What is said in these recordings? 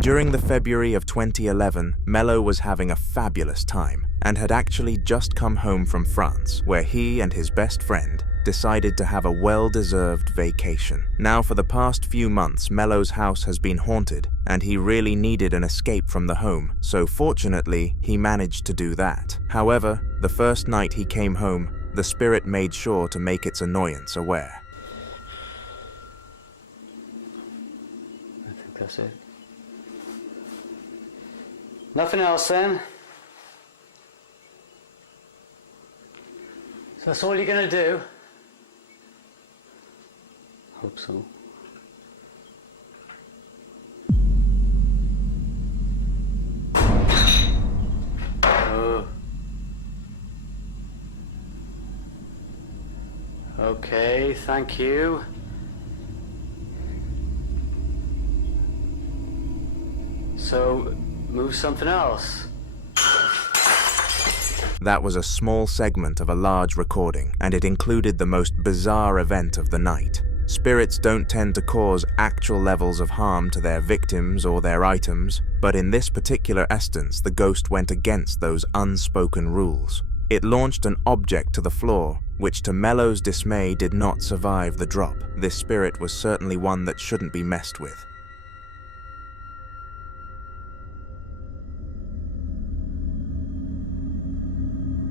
During the February of 2011, Mello was having a fabulous time and had actually just come home from France, where he and his best friend decided to have a well-deserved vacation. Now, for the past few months, Mello's house has been haunted, and he really needed an escape from the home, so fortunately, he managed to do that. However, the first night he came home, the spirit made sure to make its annoyance aware. I think that's it. Nothing else then? So that's all you're gonna do? Hope so. Oh. Okay, thank you. So, move something else. That was a small segment of a large recording, and it included the most bizarre event of the night. Spirits don't tend to cause actual levels of harm to their victims or their items, but in this particular instance, the ghost went against those unspoken rules. It launched an object to the floor, which to Mello's dismay did not survive the drop. This spirit was certainly one that shouldn't be messed with.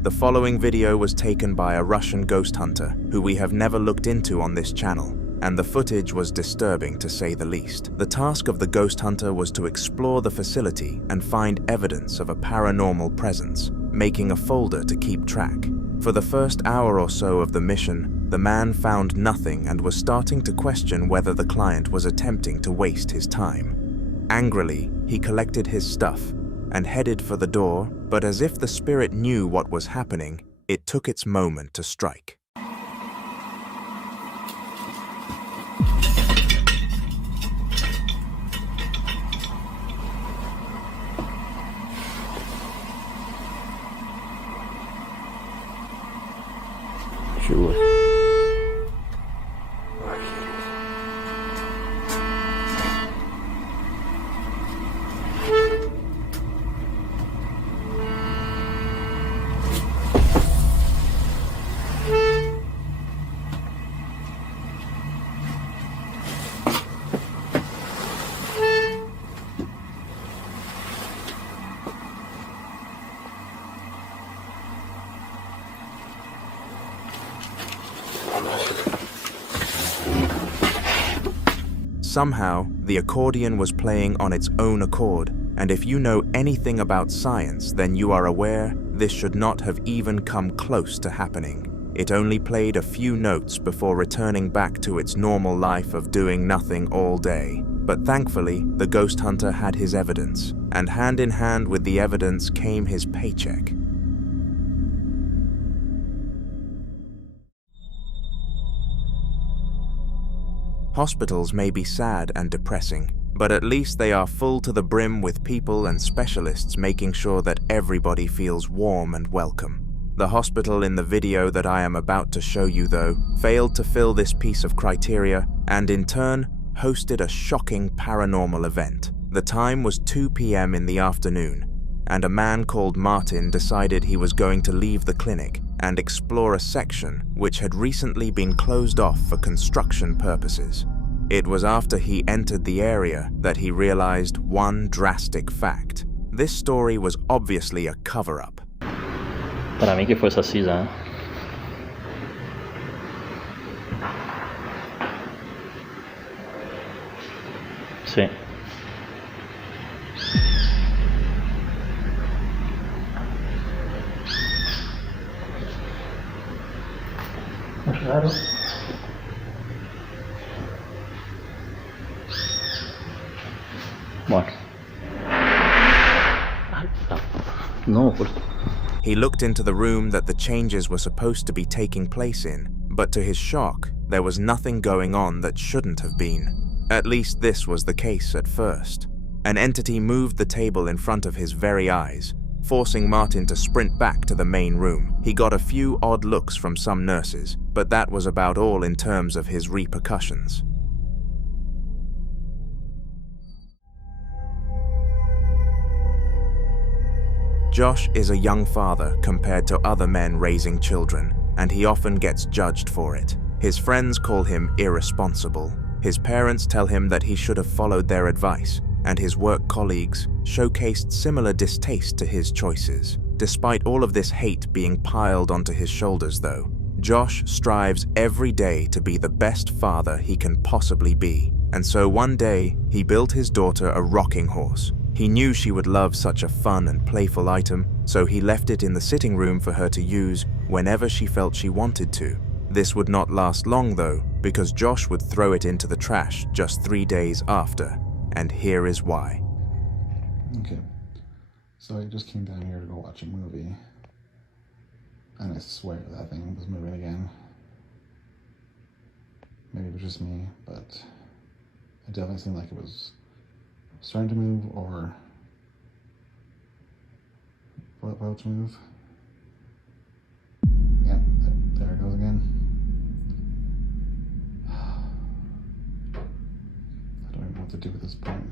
The following video was taken by a Russian ghost hunter, who we have never looked into on this channel, and the footage was disturbing to say the least. The task of the ghost hunter was to explore the facility and find evidence of a paranormal presence, making a folder to keep track. For the first hour or so of the mission, the man found nothing and was starting to question whether the client was attempting to waste his time. Angrily, he collected his stuff and headed for the door, but as if the spirit knew what was happening, it took its moment to strike. Sure. Somehow, the accordion was playing on its own accord, and if you know anything about science, then you are aware this should not have even come close to happening. It only played a few notes before returning back to its normal life of doing nothing all day. But thankfully, the ghost hunter had his evidence, and hand in hand with the evidence came his paycheck. Hospitals may be sad and depressing, but at least they are full to the brim with people and specialists making sure that everybody feels warm and welcome. The hospital in the video that I am about to show you, though, failed to fill this piece of criteria and in turn hosted a shocking paranormal event. The time was 2 p.m. in the afternoon, and a man called Martin decided he was going to leave the clinic and explore a section which had recently been closed off for construction purposes. It was after he entered the area that he realized one drastic fact. This story was obviously a cover-up. Para mí que fue esa silla, ¿eh? Sí. Es raro. Bueno. No, pues. He looked into the room that the changes were supposed to be taking place in, but to his shock, there was nothing going on that shouldn't have been. At least this was the case at first. An entity moved the table in front of his very eyes, forcing Martin to sprint back to the main room. He got a few odd looks from some nurses, but that was about all in terms of his repercussions. Josh is a young father compared to other men raising children, and he often gets judged for it. His friends call him irresponsible. His parents tell him that he should have followed their advice, and his work colleagues showcased similar distaste to his choices. Despite all of this hate being piled onto his shoulders though, Josh strives every day to be the best father he can possibly be. And so one day, he built his daughter a rocking horse. He knew she would love such a fun and playful item, so he left it in the sitting room for her to use whenever she felt she wanted to. This would not last long though, because Josh would throw it into the trash just 3 days after. And here is why. Okay, so I just came down here to go watch a movie, and I swear that thing was moving again. Maybe it was just me, but it definitely seemed like it was starting to move or about to move. Yeah, there it goes again. I don't even know what to do at this point.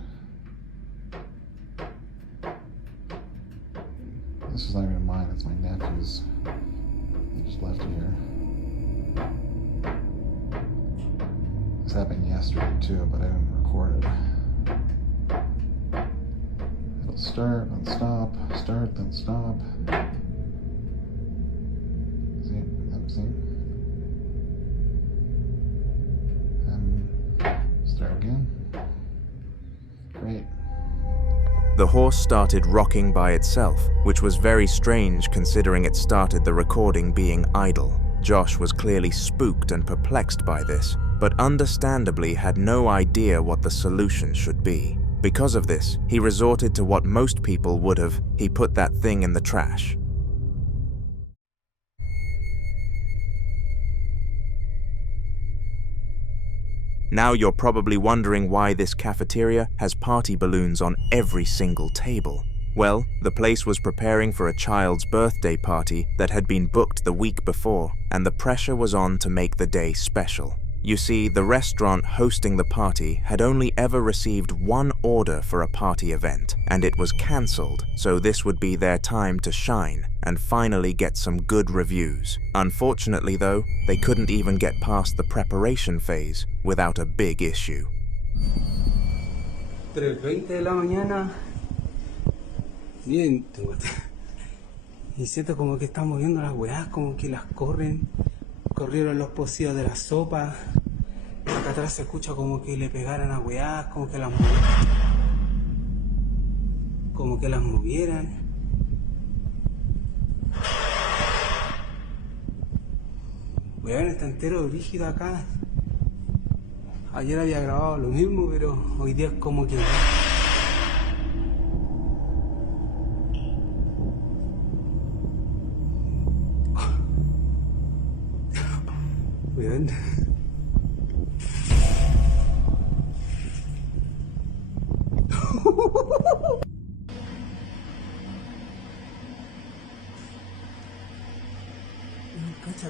This is not even mine, it's my nephew's. I just left it here. This happened yesterday too, but I didn't record it. It'll start, then stop, start, then stop. See? See? And start again. Great. The horse started rocking by itself, which was very strange considering it started the recording being idle. Josh was clearly spooked and perplexed by this, but understandably had no idea what the solution should be. Because of this, he resorted to what most people would have. He put that thing in the trash. Now you're probably wondering why this cafeteria has party balloons on every single table. Well, the place was preparing for a child's birthday party that had been booked the week before, and the pressure was on to make the day special. You see, the restaurant hosting the party had only ever received one order for a party event, and it was cancelled, so this would be their time to shine and finally get some good reviews. Unfortunately though, they couldn't even get past the preparation phase without a big issue. 3:20 de la mañana. Bien, y siento como que están moviendo las weas, como que las corren. Corrieron los pocillos de la sopa. Acá atrás se escucha como que le pegaran a weas, como que las movieran. Como que las movieran. Weón, está entero brígido acá. Ayer había grabado lo mismo, pero hoy día es como que... Weón. Cacha.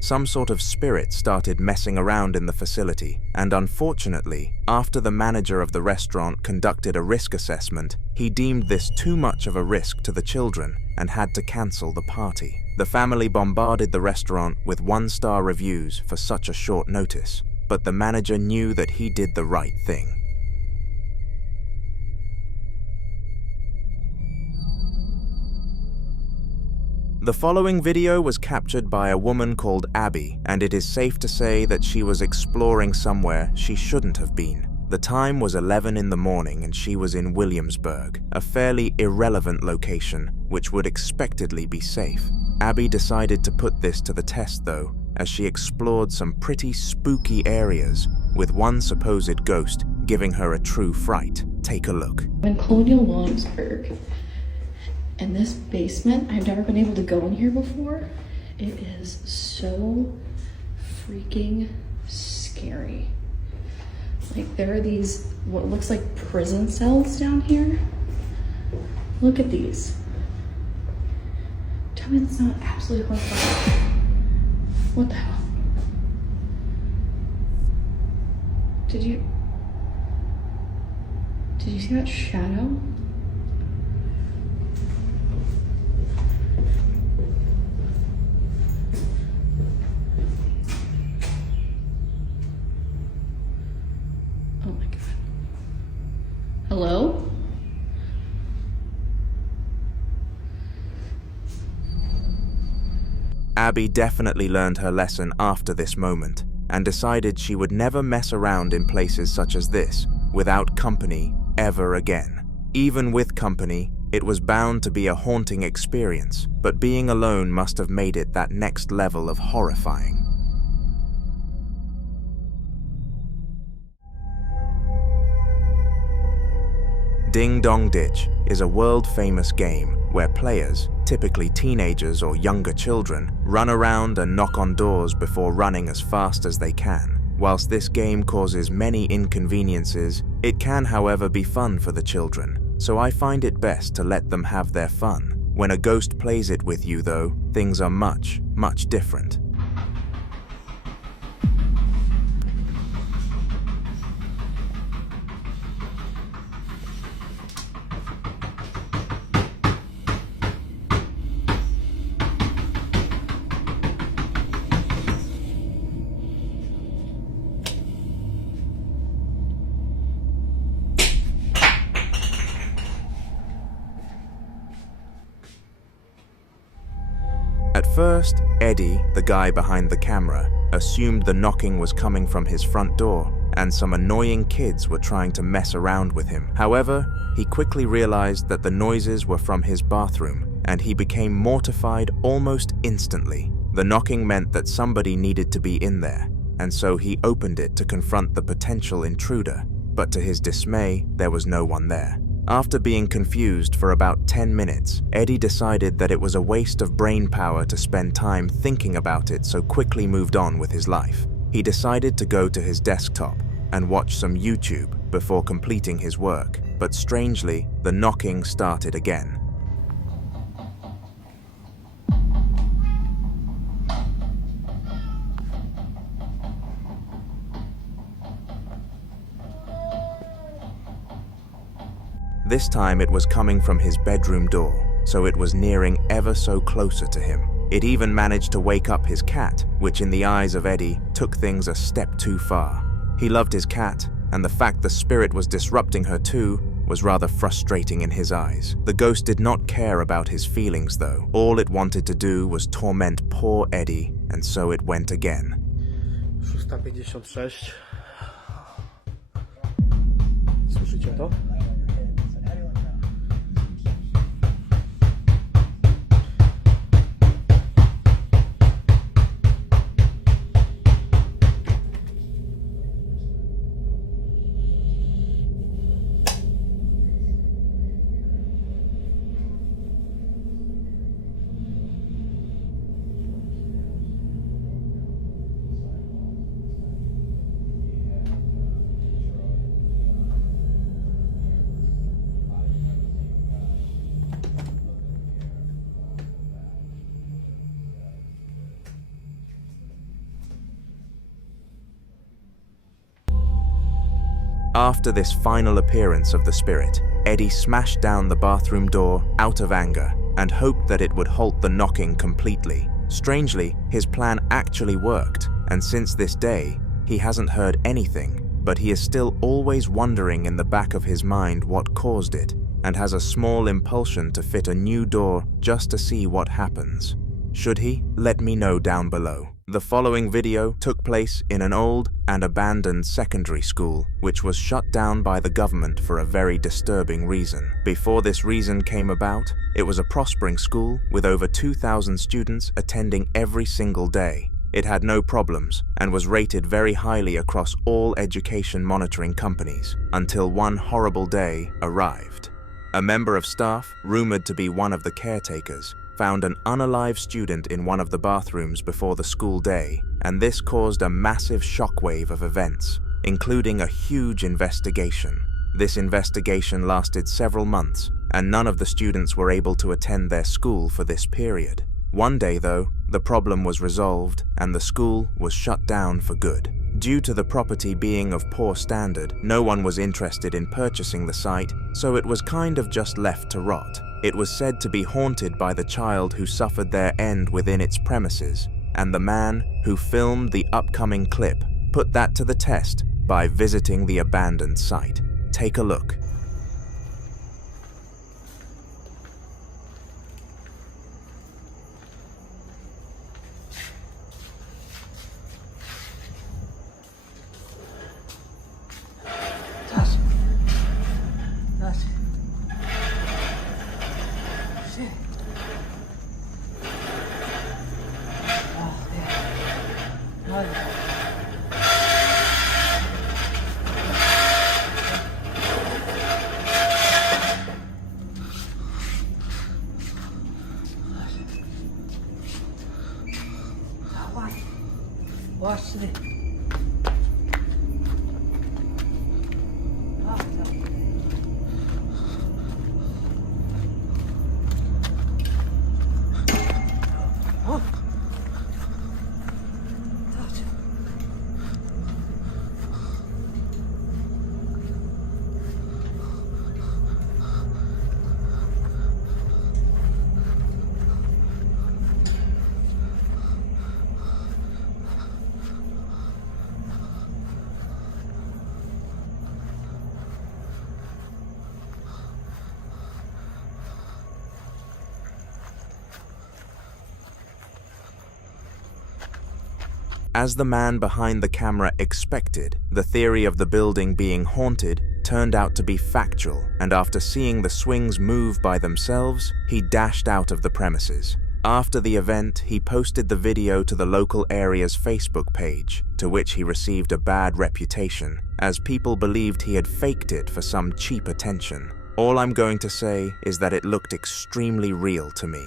Some sort of spirit started messing around in the facility, and unfortunately, after the manager of the restaurant conducted a risk assessment, he deemed this too much of a risk to the children and had to cancel the party. The family bombarded the restaurant with 1-star reviews for such a short notice, but the manager knew that he did the right thing. The following video was captured by a woman called Abby, and it is safe to say that she was exploring somewhere she shouldn't have been. The time was 11 in the morning and she was in Williamsburg, a fairly irrelevant location which would expectedly be safe. Abby decided to put this to the test though, as she explored some pretty spooky areas, with one supposed ghost giving her a true fright. Take a look. I'm in Colonial Williamsburg. And this basement, I've never been able to go in here before. It is so freaking scary. Like there are these, what looks like prison cells down here. Look at these. Tell me that's not absolutely horrifying. What the hell? Did Did you see that shadow? Oh my god. Hello? Abby definitely learned her lesson after this moment and decided she would never mess around in places such as this without company ever again. Even with company, it was bound to be a haunting experience, but being alone must have made it that next level of horrifying. Ding Dong Ditch is a world-famous game where players, typically teenagers or younger children, run around and knock on doors before running as fast as they can. Whilst this game causes many inconveniences, it can, however, be fun for the children, so I find it best to let them have their fun. When a ghost plays it with you, though, things are much, much different. At first, Eddie, the guy behind the camera, assumed the knocking was coming from his front door and some annoying kids were trying to mess around with him. However, he quickly realized that the noises were from his bathroom and he became mortified almost instantly. The knocking meant that somebody needed to be in there, and so he opened it to confront the potential intruder, but to his dismay, there was no one there. After being confused for about 10 minutes, Eddie decided that it was a waste of brain power to spend time thinking about it, so quickly moved on with his life. He decided to go to his desktop and watch some YouTube before completing his work, but strangely, the knocking started again. This time it was coming from his bedroom door, so it was nearing ever so closer to him. It even managed to wake up his cat, which in the eyes of Eddie took things a step too far. He loved his cat, and the fact the spirit was disrupting her too was rather frustrating in his eyes. The ghost did not care about his feelings though. All it wanted to do was torment poor Eddie, and so it went again. 6:56. Słyszycie to? After this final appearance of the spirit, Eddie smashed down the bathroom door out of anger and hoped that it would halt the knocking completely. Strangely, his plan actually worked, and since this day, he hasn't heard anything, but he is still always wondering in the back of his mind what caused it, and has a small impulsion to fit a new door just to see what happens. Should he? Let me know down below. The following video took place in an old and abandoned secondary school, which was shut down by the government for a very disturbing reason. Before this reason came about, it was a prospering school with over 2,000 students attending every single day. It had no problems and was rated very highly across all education monitoring companies, until one horrible day arrived. A member of staff, rumored to be one of the caretakers, found an unalive student in one of the bathrooms before the school day, and this caused a massive shockwave of events, including a huge investigation. This investigation lasted several months, and none of the students were able to attend their school for this period. One day, though, the problem was resolved, and the school was shut down for good. Due to the property being of poor standard, no one was interested in purchasing the site, so it was kind of just left to rot. It was said to be haunted by the child who suffered their end within its premises, and the man who filmed the upcoming clip put that to the test by visiting the abandoned site. Take a look. Watch it. As the man behind the camera expected, the theory of the building being haunted turned out to be factual, and after seeing the swings move by themselves, he dashed out of the premises. After the event, he posted the video to the local area's Facebook page, to which he received a bad reputation, as people believed he had faked it for some cheap attention. All I'm going to say is that it looked extremely real to me.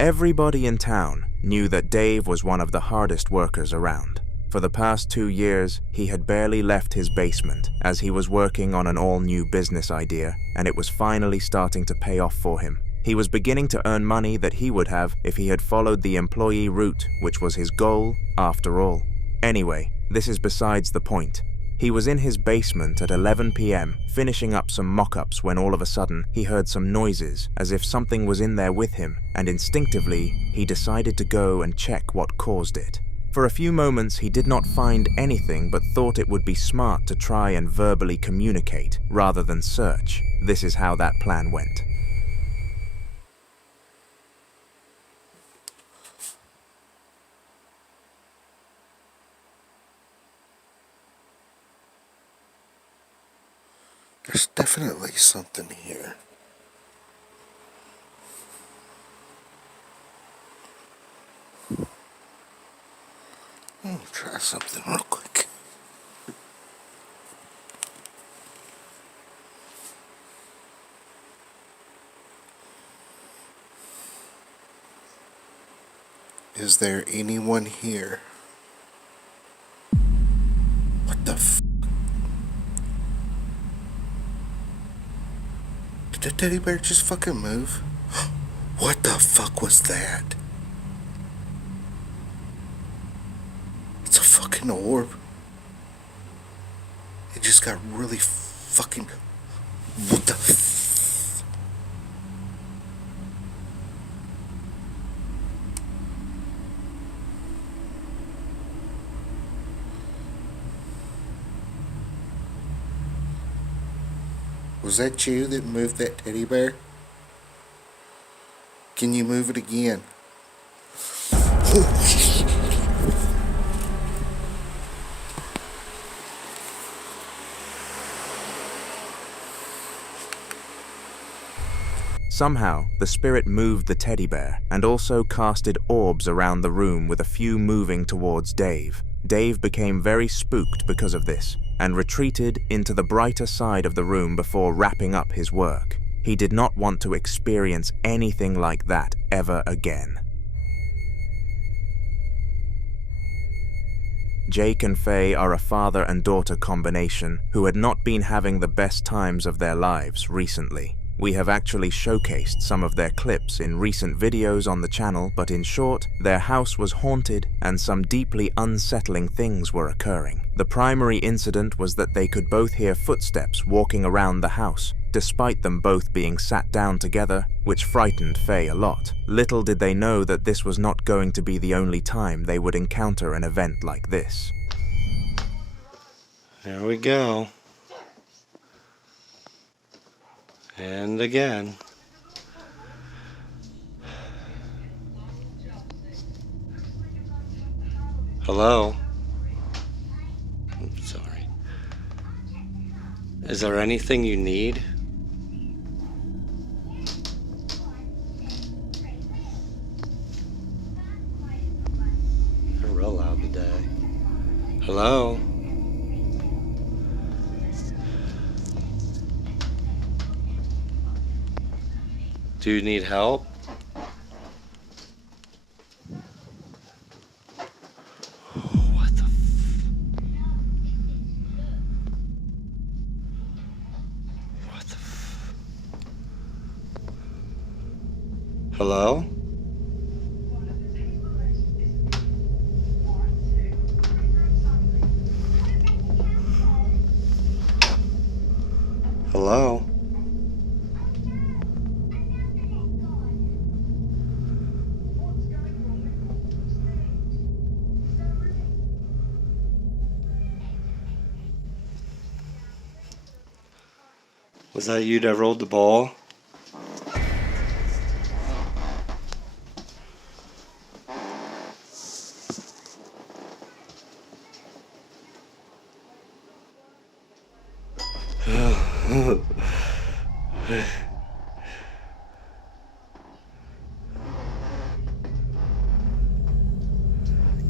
Everybody in town knew that Dave was one of the hardest workers around. For the past 2 years, he had barely left his basement as he was working on an all-new business idea, and it was finally starting to pay off for him. He was beginning to earn money that he would have if he had followed the employee route, which was his goal after all. Anyway, this is besides the point. He was in his basement at 11 p.m. finishing up some mock-ups when all of a sudden he heard some noises as if something was in there with him, and instinctively he decided to go and check what caused it. For a few moments he did not find anything but thought it would be smart to try and verbally communicate rather than search. This is how that plan went. There's definitely something here. I'll try something real quick. Is there anyone here? What the f? Did the teddy bear just fucking move? What the fuck was that? It's a fucking orb. It just got really fucking... What the f... Was that you that moved that teddy bear? Can you move it again? Somehow, the spirit moved the teddy bear and also casted orbs around the room with a few moving towards Dave. Dave became very spooked because of this and retreated into the brighter side of the room before wrapping up his work. He did not want to experience anything like that ever again. Jake and Faye are a father and daughter combination who had not been having the best times of their lives recently. We have actually showcased some of their clips in recent videos on the channel, but in short, their house was haunted and some deeply unsettling things were occurring. The primary incident was that they could both hear footsteps walking around the house, despite them both being sat down together, which frightened Faye a lot. Little did they know that this was not going to be the only time they would encounter an event like this. There we go. And again. Hello? I'm sorry. Is there anything you need? They're real loud today. Hello? Do you need help? What the What the Hello? Hello? Was that you that rolled the ball?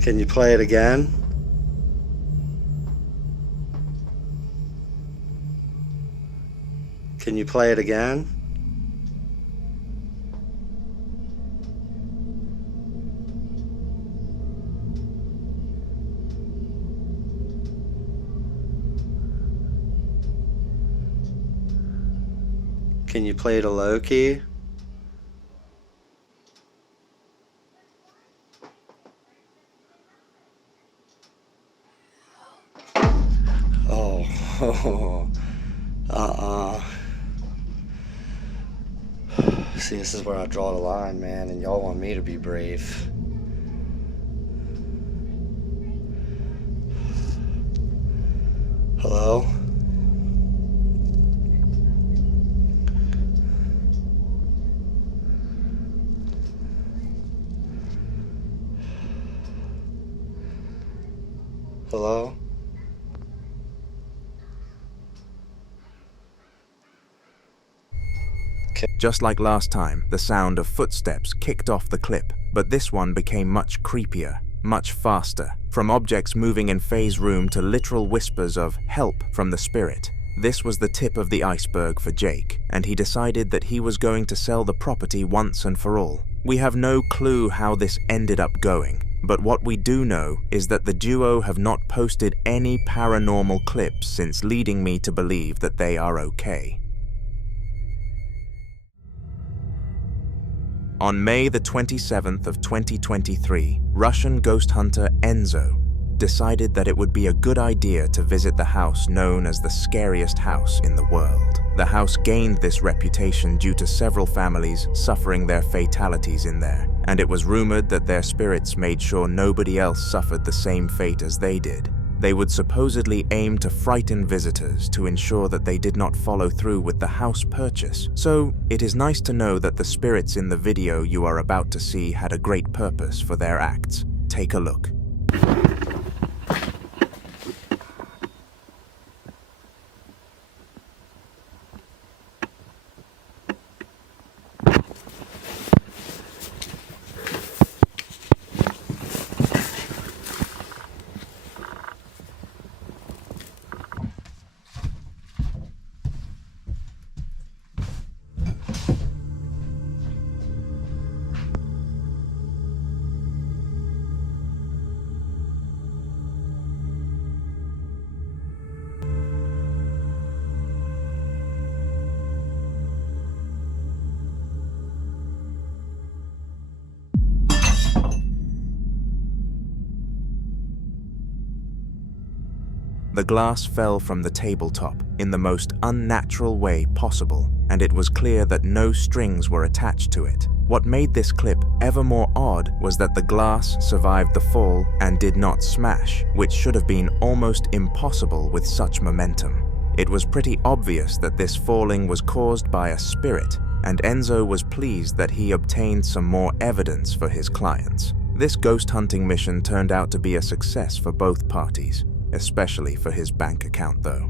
Can you play it again? Can you play it again? Can you play it a low key? Oh, See, this is where I draw the line, man, and y'all want me to be brave. Hello? Hello? Just like last time, the sound of footsteps kicked off the clip, but this one became much creepier, much faster, from objects moving in Faye's room to literal whispers of help from the spirit. This was the tip of the iceberg for Jake, and he decided that he was going to sell the property once and for all. We have no clue how this ended up going, but what we do know is that the duo have not posted any paranormal clips since, leading me to believe that they are okay. On May the 27th of 2023, Russian ghost hunter Enzo decided that it would be a good idea to visit the house known as the scariest house in the world. The house gained this reputation due to several families suffering their fatalities in there, and it was rumored that their spirits made sure nobody else suffered the same fate as they did. They would supposedly aim to frighten visitors to ensure that they did not follow through with the house purchase. So it is nice to know that the spirits in the video you are about to see had a great purpose for their acts. Take a look. The glass fell from the tabletop in the most unnatural way possible, and it was clear that no strings were attached to it. What made this clip ever more odd was that the glass survived the fall and did not smash, which should have been almost impossible with such momentum. It was pretty obvious that this falling was caused by a spirit, and Enzo was pleased that he obtained some more evidence for his clients. This ghost hunting mission turned out to be a success for both parties, especially for his bank account though.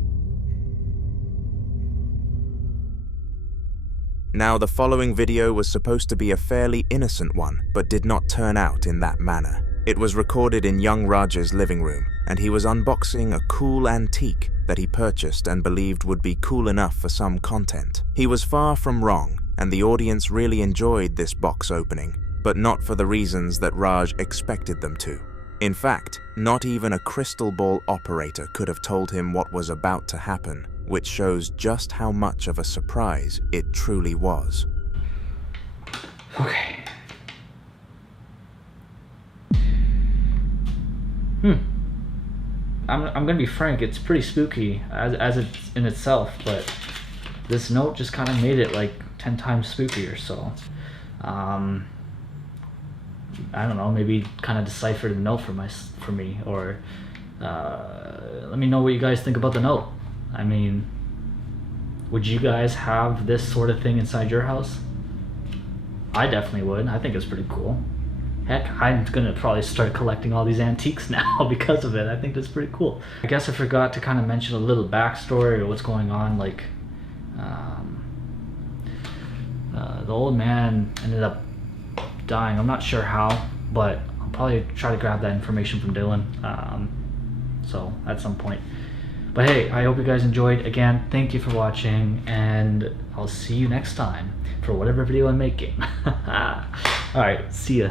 Now, the following video was supposed to be a fairly innocent one, but did not turn out in that manner. It was recorded in young Raj's living room, and he was unboxing a cool antique that he purchased and believed would be cool enough for some content. He was far from wrong, and the audience really enjoyed this box opening, but not for the reasons that Raj expected them to. In fact, not even a crystal ball operator could have told him what was about to happen, which shows just how much of a surprise it truly was. Okay. I'm gonna be frank, it's pretty spooky as it's in itself, but this note just kind of made it like 10 times spookier, so I don't know, maybe kind of decipher the note for me, or let me know what you guys think about the note. I mean, would you guys have this sort of thing inside your house? I definitely would. I think it's pretty cool. Heck, I'm gonna probably start collecting all these antiques now because of it. I think that's pretty cool. I guess I forgot to kind of mention a little backstory or what's going on. Like, the old man ended up dying. I'm not sure how, but I'll probably try to grab that information from Dylan. So at some point. But hey, I hope you guys enjoyed. Again, thank you for watching, and I'll see you next time for whatever video I'm making. Alright, see ya.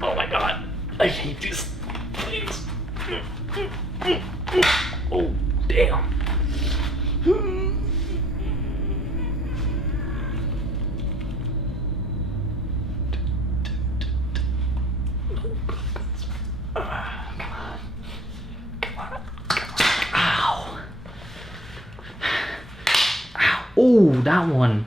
Oh my god, I hate these things. Oh, damn. Oh, that one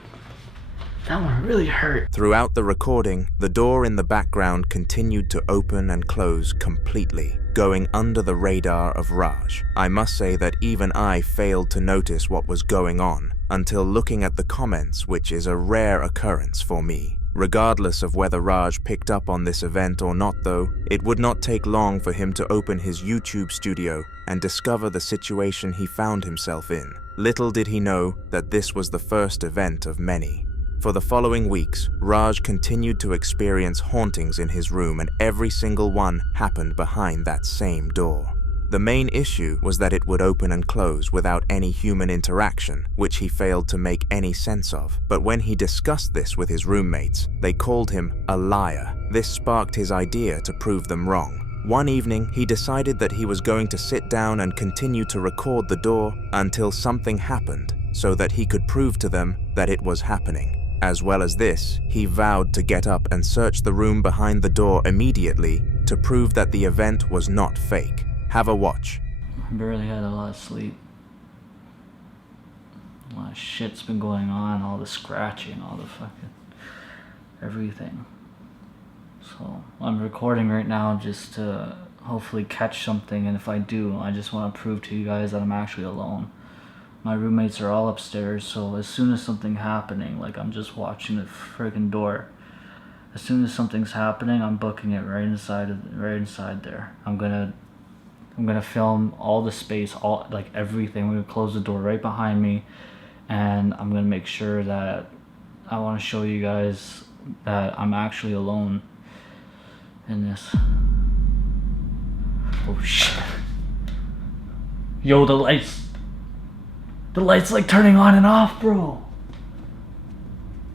really hurt. Throughout the recording, the door in the background continued to open and close completely, going under the radar of Raj. I must say that even I failed to notice what was going on until looking at the comments, which is a rare occurrence for me. Regardless of whether Raj picked up on this event or not though, it would not take long for him to open his YouTube studio and discover the situation he found himself in. Little did he know that this was the first event of many. For the following weeks, Raj continued to experience hauntings in his room, and every single one happened behind that same door. The main issue was that it would open and close without any human interaction, which he failed to make any sense of. But when he discussed this with his roommates, they called him a liar. This sparked his idea to prove them wrong. One evening, he decided that he was going to sit down and continue to record the door until something happened, so that he could prove to them that it was happening. As well as this, he vowed to get up and search the room behind the door immediately to prove that the event was not fake. Have a watch. I barely had a lot of sleep. A lot of shit's been going on, all the scratching, all the fucking everything. So I'm recording right now just to hopefully catch something, and if I do, I just want to prove to you guys that I'm actually alone. My roommates are all upstairs, so as soon as something's happening, like I'm just watching the friggin' door, as soon as something's happening, I'm booking it right inside there. I'm gonna film all the space, all like everything. We're gonna close the door right behind me, and I'm gonna make sure that I want to show you guys that I'm actually alone in this. Oh shit! Yo, the light's like turning on and off, bro.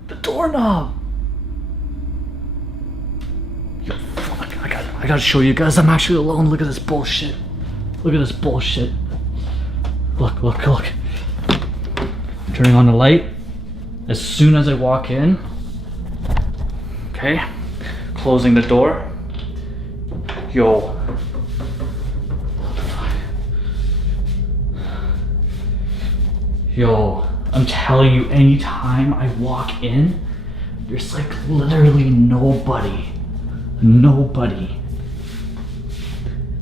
The doorknob. Yo, fuck! I gotta show you guys I'm actually alone. Look at this bullshit. Look at this bullshit. Look. Turning on the light as soon as I walk in. Okay. Closing the door. Yo. Yo, I'm telling you, anytime I walk in, there's like literally nobody. Nobody.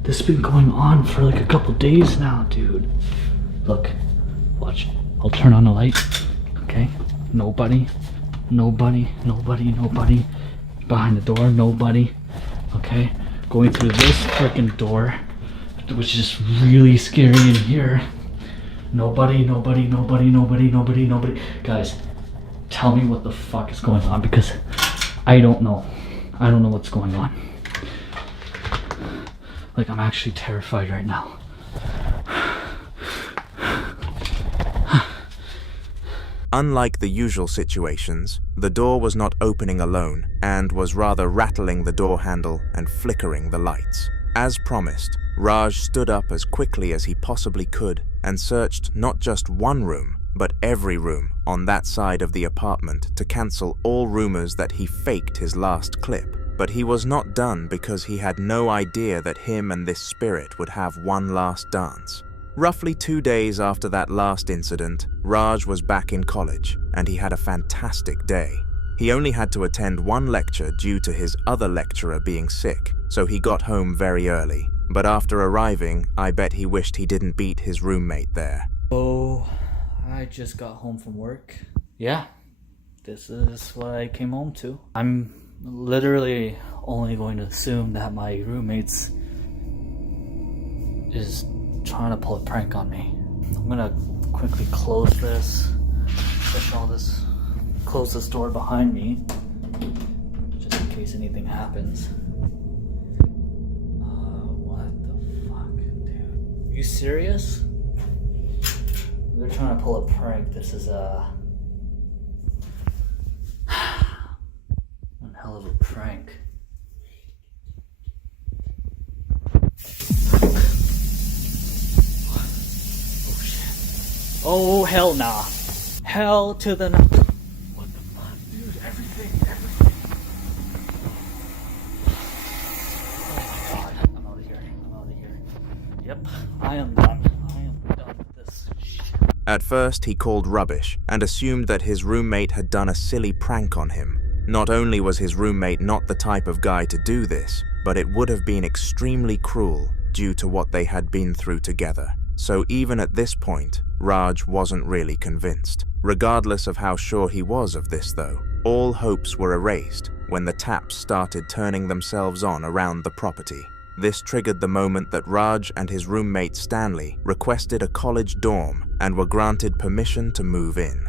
This has been going on for like a couple days now, dude. Look, watch. I'll turn on the light. Okay? Nobody. Nobody. Nobody. Nobody. Behind the door, nobody. Okay? Going through this freaking door, which is really scary in here. Nobody, nobody, nobody, nobody, nobody, nobody. Guys, tell me what the fuck is going on, because I don't know. I don't know what's going on. Like, I'm actually terrified right now. Unlike the usual situations, the door was not opening alone and was rather rattling the door handle and flickering the lights. As promised, Raj stood up as quickly as he possibly could and searched not just one room, but every room on that side of the apartment to cancel all rumors that he faked his last clip. But he was not done, because he had no idea that him and this spirit would have one last dance. Roughly 2 days after that last incident, Raj was back in college, and he had a fantastic day. He only had to attend one lecture due to his other lecturer being sick, so he got home very early. But after arriving, I bet he wished he didn't beat his roommate there. Oh, I just got home from work. Yeah, this is what I came home to. I'm literally only going to assume that my roommate's is trying to pull a prank on me. I'm gonna quickly close this, push all this, close this door behind me, just in case anything happens. What the fuck, dude? You serious? They're trying to pull a prank. This is one hell of a prank. Oh, hell nah. Hell to the no. What the fuck, dude? Everything. Oh my god. I'm out of here. Yep, I am done. With this shit. At first, he called rubbish and assumed that his roommate had done a silly prank on him. Not only was his roommate not the type of guy to do this, but it would have been extremely cruel due to what they had been through together. So even at this point, Raj wasn't really convinced. Regardless of how sure he was of this though, all hopes were erased when the taps started turning themselves on around the property. This triggered the moment that Raj and his roommate Stanley requested a college dorm and were granted permission to move in.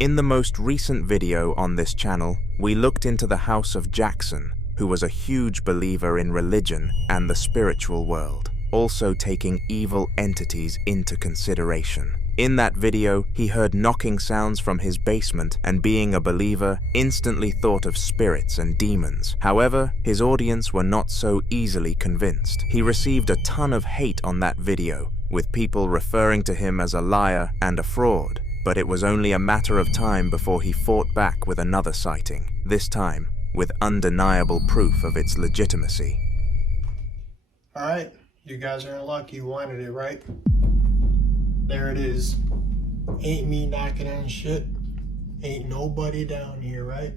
In the most recent video on this channel, we looked into the house of Jackson, who was a huge believer in religion and the spiritual world, also taking evil entities into consideration. In that video, he heard knocking sounds from his basement and, being a believer, instantly thought of spirits and demons. However, his audience were not so easily convinced. He received a ton of hate on that video, with people referring to him as a liar and a fraud. But it was only a matter of time before he fought back with another sighting, this time with undeniable proof of its legitimacy. Alright, you guys are in luck. You wanted it, right? There it is. Ain't me knocking on shit. Ain't nobody down here, right?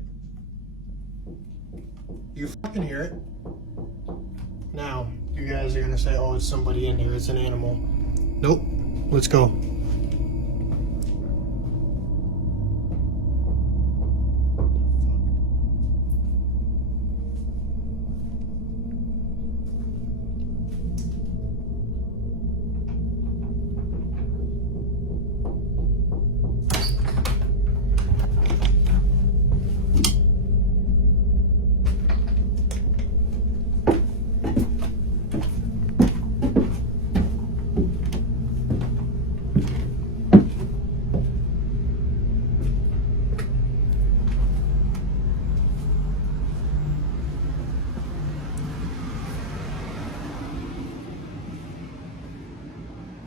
You fucking hear it. Now, you guys are gonna say, oh, it's somebody in here, it's an animal. Nope. Let's go.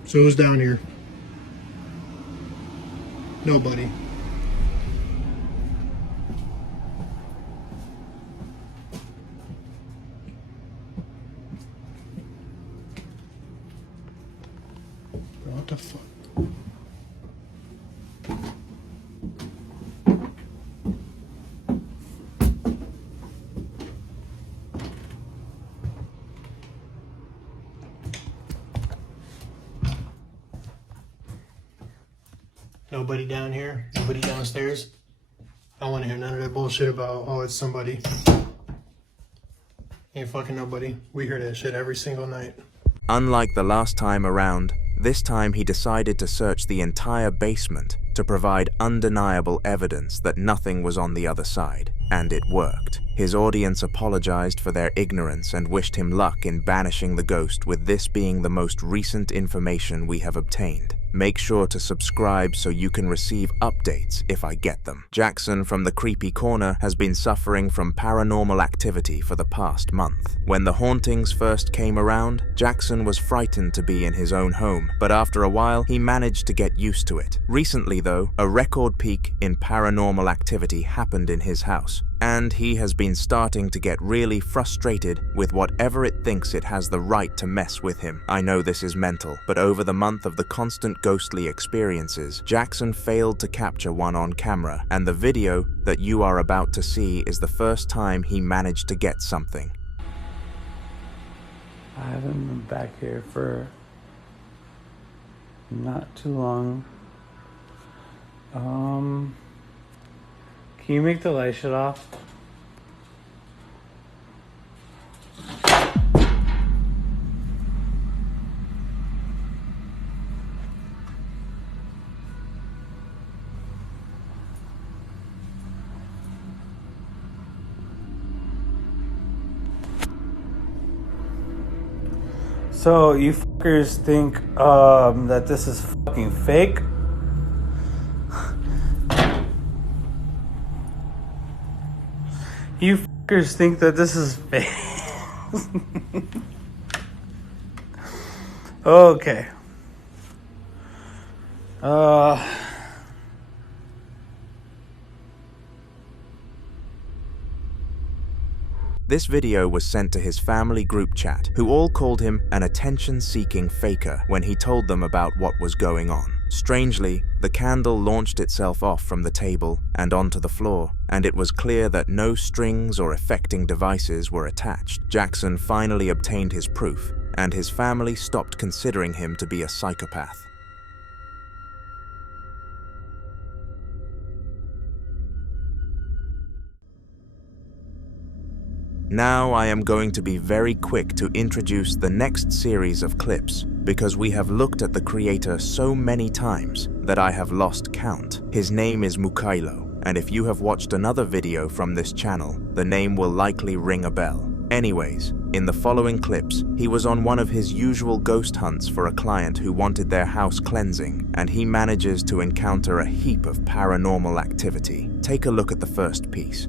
So who's down here? Nobody. Nobody down here? Nobody downstairs? I don't want to hear none of that bullshit about, oh, it's somebody. Ain't fucking nobody. We hear that shit every single night. Unlike the last time around, this time he decided to search the entire basement to provide undeniable evidence that nothing was on the other side, and it worked. His audience apologized for their ignorance and wished him luck in banishing the ghost, with this being the most recent information we have obtained. Make sure to subscribe so you can receive updates if I get them. Jackson from the Creepy Corner has been suffering from paranormal activity for the past month. When the hauntings first came around, Jackson was frightened to be in his own home, but after a while, he managed to get used to it. Recently though, a record peak in paranormal activity happened in his house, and he has been starting to get really frustrated with whatever it thinks it has the right to mess with him. I know this is mental, but over the month of the constant ghostly experiences, Jackson failed to capture one on camera, and the video that you are about to see is the first time he managed to get something. I haven't been back here for not too long. Can you make the light shut off? So you fuckers think that this is fucking fake? You fuckers think that this is fake? Okay. This video was sent to his family group chat, who all called him an attention-seeking faker when he told them about what was going on. Strangely, the candle launched itself off from the table and onto the floor, and it was clear that no strings or affecting devices were attached. Jackson finally obtained his proof, and his family stopped considering him to be a psychopath. Now I am going to be very quick to introduce the next series of clips, because we have looked at the creator so many times that I have lost count. His name is Mukailo, and if you have watched another video from this channel, the name will likely ring a bell. Anyways, in the following clips, he was on one of his usual ghost hunts for a client who wanted their house cleansing, and he manages to encounter a heap of paranormal activity. Take a look at the first piece.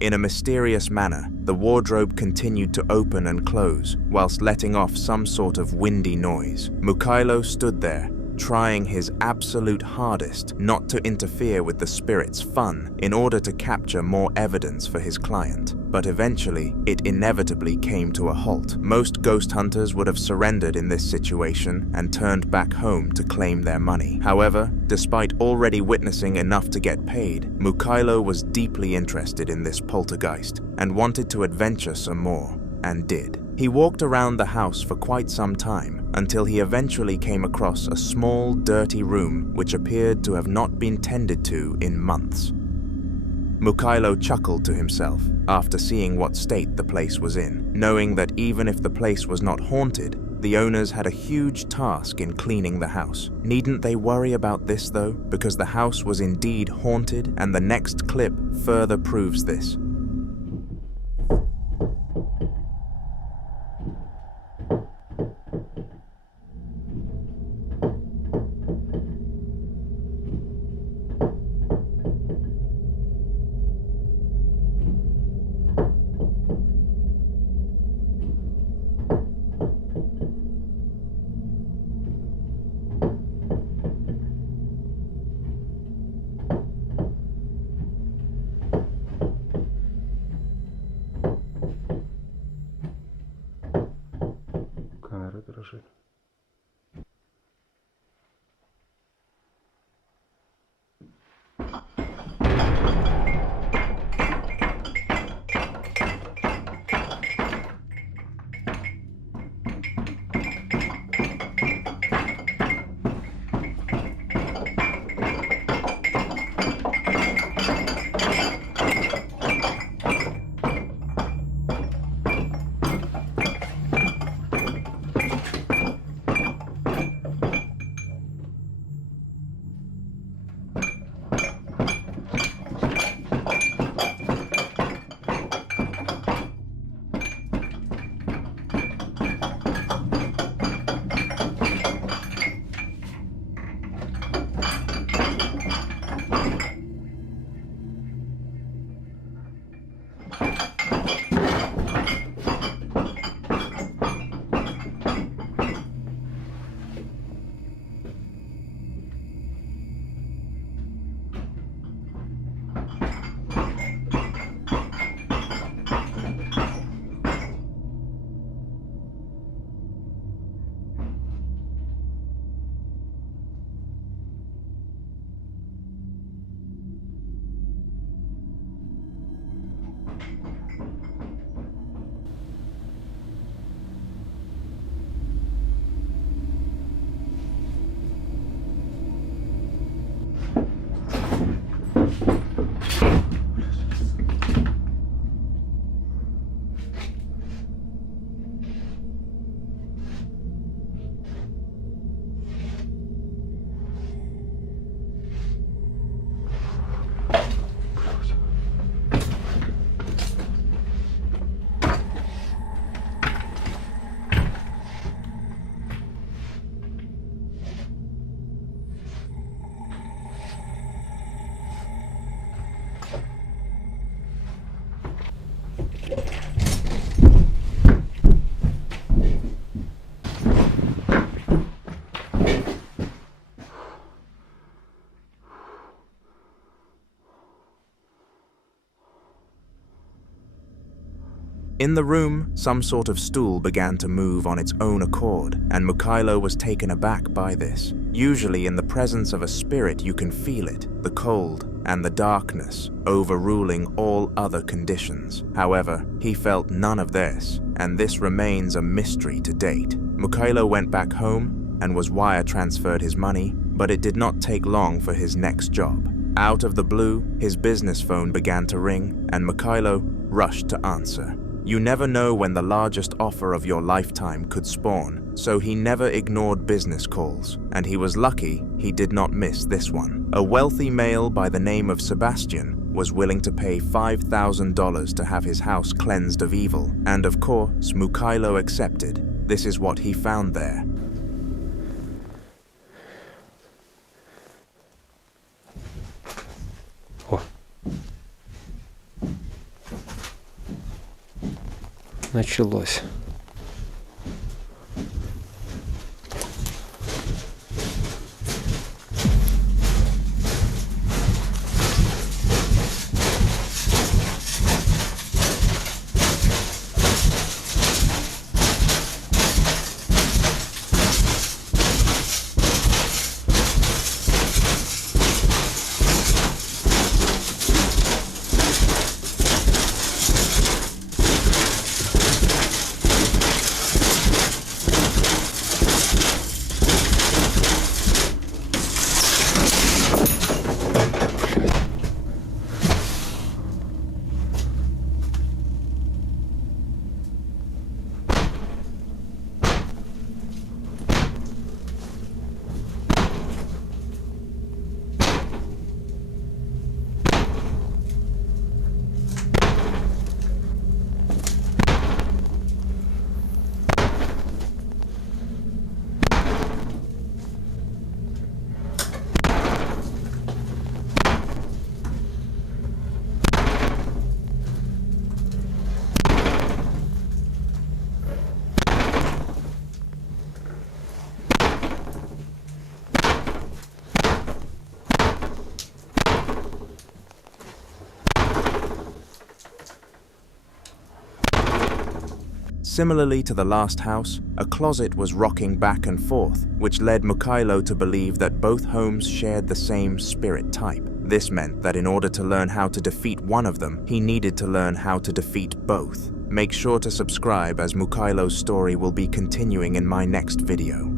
In a mysterious manner, the wardrobe continued to open and close, whilst letting off some sort of windy noise. Mukailo stood there, trying his absolute hardest not to interfere with the spirit's fun in order to capture more evidence for his client. But eventually, it inevitably came to a halt. Most ghost hunters would have surrendered in this situation and turned back home to claim their money. However, despite already witnessing enough to get paid, Mukailo was deeply interested in this poltergeist and wanted to adventure some more, and did. He walked around the house for quite some time until he eventually came across a small, dirty room which appeared to have not been tended to in months. Mukailo chuckled to himself after seeing what state the place was in, knowing that even if the place was not haunted, the owners had a huge task in cleaning the house. Needn't they worry about this though, because the house was indeed haunted, and the next clip further proves this. слушать. In the room, some sort of stool began to move on its own accord, and Mikhailo was taken aback by this. Usually in the presence of a spirit you can feel it, the cold and the darkness, overruling all other conditions. However, he felt none of this, and this remains a mystery to date. Mikhailo went back home and was wire transferred his money, but it did not take long for his next job. Out of the blue, his business phone began to ring, and Mikhailo rushed to answer. You never know when the largest offer of your lifetime could spawn, so he never ignored business calls, and he was lucky he did not miss this one. A wealthy male by the name of Sebastian was willing to pay $5,000 to have his house cleansed of evil, and of course, Mikhailo accepted. This is what he found there. Началось. Similarly to the last house, a closet was rocking back and forth, which led Mikhailo to believe that both homes shared the same spirit type. This meant that in order to learn how to defeat one of them, he needed to learn how to defeat both. Make sure to subscribe, as Mikhailo's story will be continuing in my next video.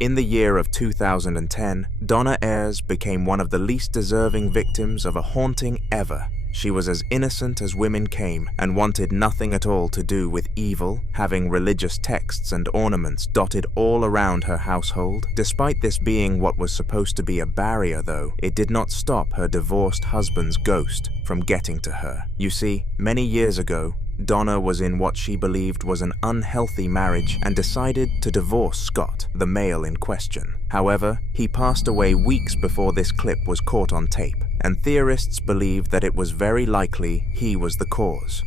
In the year of 2010, Donna Ayres became one of the least deserving victims of a haunting ever. She was as innocent as women came and wanted nothing at all to do with evil, having religious texts and ornaments dotted all around her household. Despite this being what was supposed to be a barrier, though, it did not stop her divorced husband's ghost from getting to her. You see, many years ago, Donna was in what she believed was an unhealthy marriage and decided to divorce Scott, the male in question. However, he passed away weeks before this clip was caught on tape, and theorists believe that it was very likely he was the cause.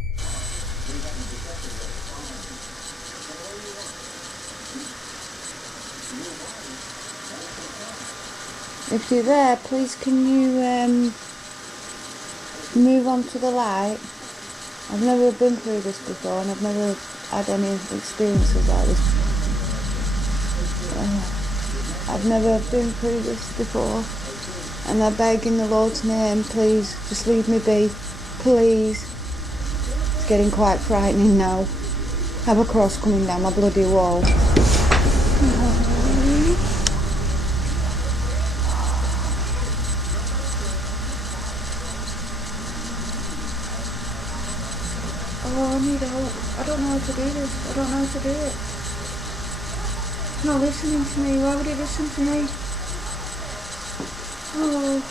If you're there, please can you move on to the light? I've never been through this before, and I've never had any experiences like this. I've never been through this before, and I beg in the Lord's name, please, just leave me be, please. It's getting quite frightening now. Have a cross coming down my bloody wall. Oh, I need help. I don't know how to do this. I don't know how to do it. It's not listening to me. Why would it listen to me? Oh.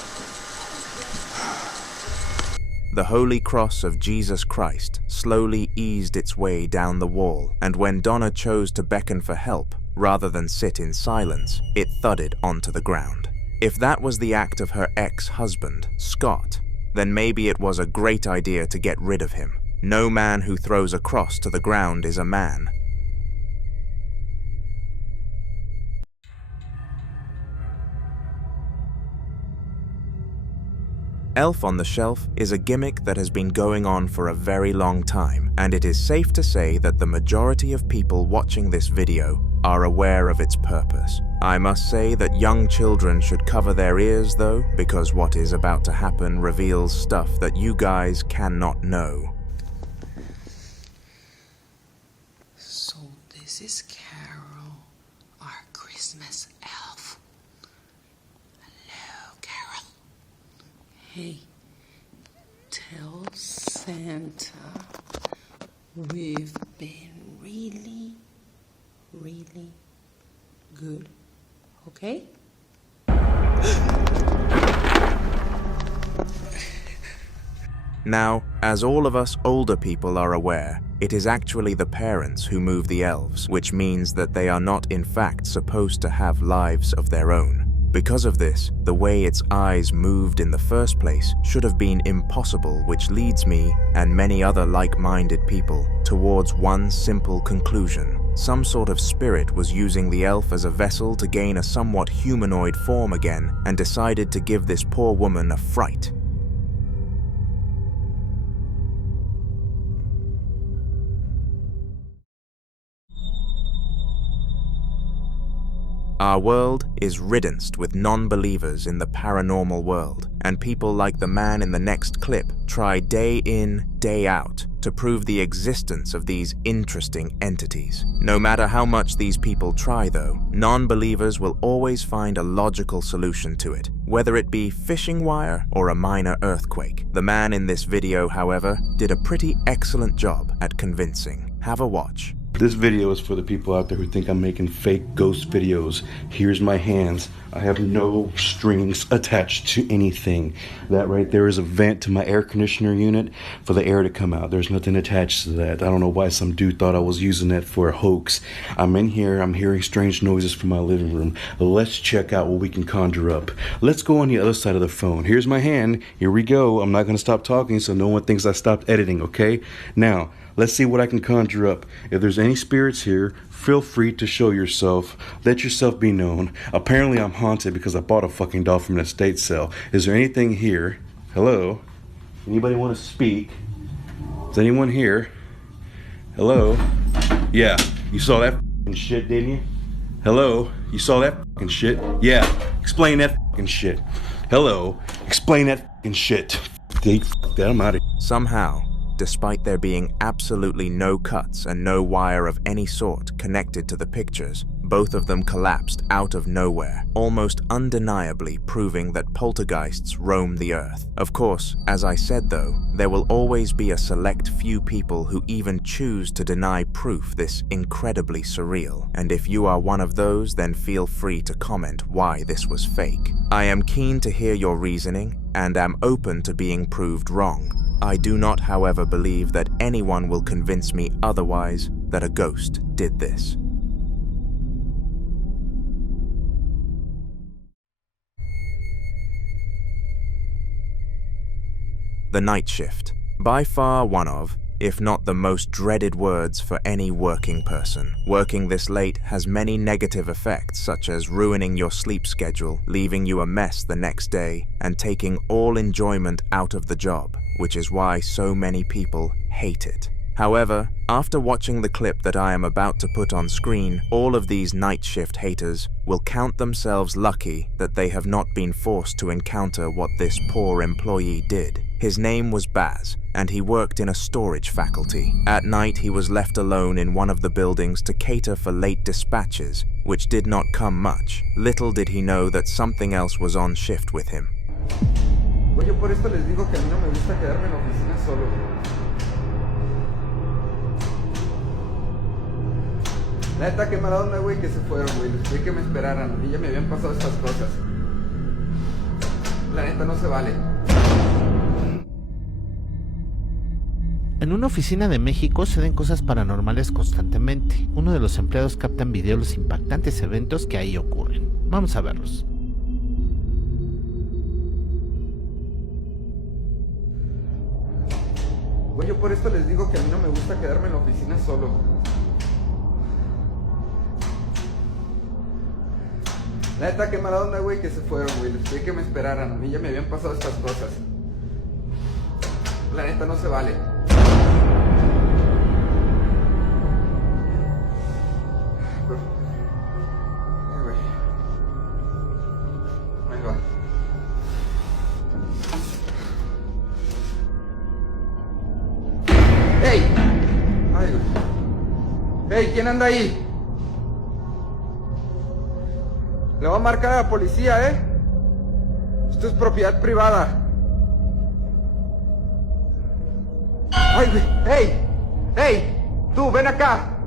The Holy Cross of Jesus Christ slowly eased its way down the wall, and when Donna chose to beckon for help, rather than sit in silence, it thudded onto the ground. If that was the act of her ex-husband, Scott, then maybe it was a great idea to get rid of him. No man who throws a cross to the ground is a man. Elf on the Shelf is a gimmick that has been going on for a very long time, and it is safe to say that the majority of people watching this video are aware of its purpose. I must say that young children should cover their ears though, because what is about to happen reveals stuff that you guys cannot know. So this is Carol, our Christmas elf. Hello, Carol. Hey, tell Santa we've been really, really good, okay? Now, as all of us older people are aware, it is actually the parents who move the elves, which means that they are not in fact supposed to have lives of their own. Because of this, the way its eyes moved in the first place should have been impossible, which leads me, and many other like-minded people, towards one simple conclusion. Some sort of spirit was using the elf as a vessel to gain a somewhat humanoid form again, and decided to give this poor woman a fright. Our world is riddenced with non-believers in the paranormal world, and people like the man in the next clip try day in, day out to prove the existence of these interesting entities. No matter how much these people try though, non-believers will always find a logical solution to it, whether it be fishing wire or a minor earthquake. The man in this video, however, did a pretty excellent job at convincing. Have a watch. This video is for the people out there who think I'm making fake ghost videos. Here's my hands. I have no strings attached to anything. That right there is a vent to my air conditioner unit for the air to come out. There's nothing attached to that. I don't know why some dude thought I was using that for a hoax. I'm in here, I'm hearing strange noises from my living room. Let's check out what we can conjure up. Let's go on the other side of the phone. Here's my hand, here we go. I'm not gonna stop talking so no one thinks I stopped editing, okay? Now, Let's see what I can conjure up. If there's any spirits here, feel free to show yourself. Let yourself be known. Apparently I'm haunted because I bought a fucking doll from an estate sale. Is there anything here? Hello? Anybody want to speak? Is anyone here? Hello? Yeah, you saw that fucking shit, didn't you? Hello? You saw that fucking shit? Yeah, explain that fucking shit. Hello? Explain that fucking shit. Fuck that, I'm out of here. Somehow, despite there being absolutely no cuts and no wire of any sort connected to the pictures, both of them collapsed out of nowhere, almost undeniably proving that poltergeists roam the earth. Of course, as I said though, there will always be a select few people who even choose to deny proof this incredibly surreal, and if you are one of those, then feel free to comment why this was fake. I am keen to hear your reasoning, and am open to being proved wrong. I do not, however, believe that anyone will convince me otherwise that a ghost did this. The night shift. By far one of, if not the most dreaded words for any working person. Working this late has many negative effects, such as ruining your sleep schedule, leaving you a mess the next day, and taking all enjoyment out of the job, which is why so many people hate it. However, after watching the clip that I am about to put on screen, all of these night shift haters will count themselves lucky that they have not been forced to encounter what this poor employee did. His name was Baz, and he worked in a storage faculty. At night, he was left alone in one of the buildings to cater for late dispatches, which did not come much. Little did he know that something else was on shift with him. Güey, yo por esto les digo que a mí no me gusta quedarme en la oficina solo. La neta, qué mala onda, güey, que se fueron, güey. Les pedí que me esperaran. Y ya me habían pasado estas cosas. La neta, no se vale. En una oficina de México se den cosas paranormales constantemente. Uno de los empleados capta en video los impactantes eventos que ahí ocurren. Vamos a verlos. Güey, yo por esto les digo que a mí no me gusta quedarme en la oficina solo. La neta, qué mala onda, güey, que se fueron, güey. Les pedí que me esperaran. A mí ya me habían pasado estas cosas. La neta, no se vale. Güey. Ahí va. ¡Ey! Ay, güey. ¡Ey! ¿Quién anda ahí? Le voy a marcar a la policía, ¿eh? Esto es propiedad privada. ¡Ay, güey! ¡Ey! ¡Ey! ¡Tú, ven acá!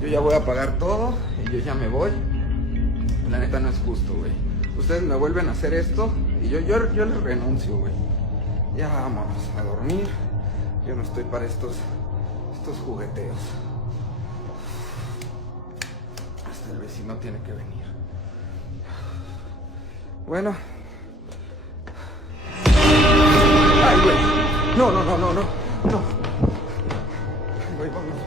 Yo ya voy a pagar todo y yo ya me voy. La neta no es justo, güey. Ustedes me vuelven a hacer esto y yo les renuncio, güey. Ya vámonos a dormir. Yo no estoy para estos jugueteos. Hasta el vecino tiene que venir. Bueno. ¡Ay, güey! No. Ay, güey, vamos ya.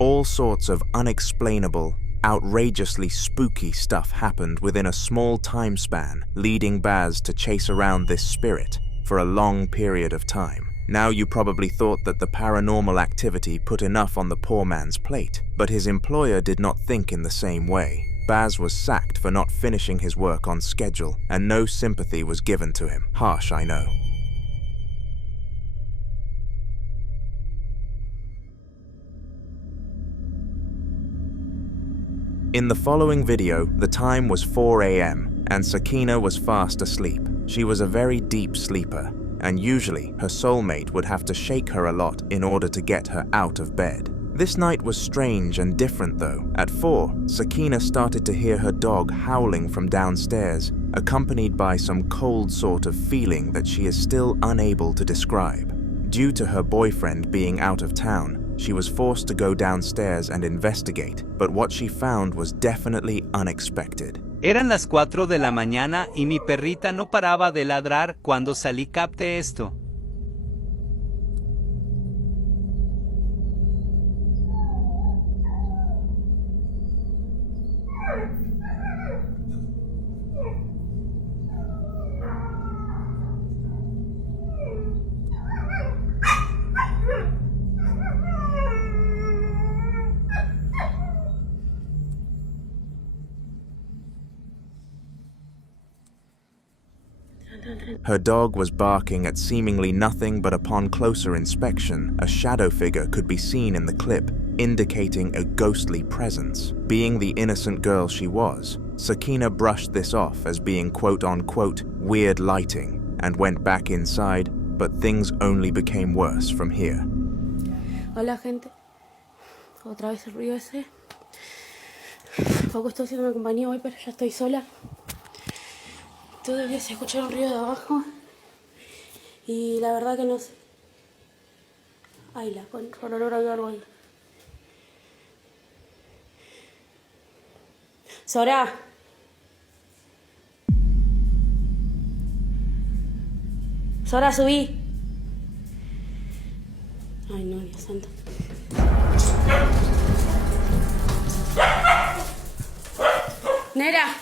All sorts of unexplainable, outrageously spooky stuff happened within a small time span, leading Baz to chase around this spirit for a long period of time. Now you probably thought that the paranormal activity put enough on the poor man's plate, but his employer did not think in the same way. Baz was sacked for not finishing his work on schedule, and no sympathy was given to him. Harsh, I know. In the following video, the time was 4 a.m. and Sakina was fast asleep. She was a very deep sleeper, and usually her soulmate would have to shake her a lot in order to get her out of bed. This night was strange and different though. At 4, Sakina started to hear her dog howling from downstairs, accompanied by some cold sort of feeling that she is still unable to describe. Due to her boyfriend being out of town, She was forced to go downstairs and investigate, but what she found was definitely unexpected. Eran las 4 de la mañana y mi perrita no paraba de ladrar cuando salí. Capté esto. Her dog was barking at seemingly nothing, but upon closer inspection, a shadow figure could be seen in the clip, indicating a ghostly presence. Being the innocent girl she was, Sakina brushed this off as being quote-unquote weird lighting and went back inside, but things only became worse from here. Hola, gente. Otra vez el ruido ese. Poco estoy haciendo compañía hoy, pero ya estoy sola. Todo el día se escucha un ruido de abajo y la verdad que no sé. Ay, la concha, por olor hay algo ahí. Sora. Sora, subí. Ay, no, Dios santo. Nera.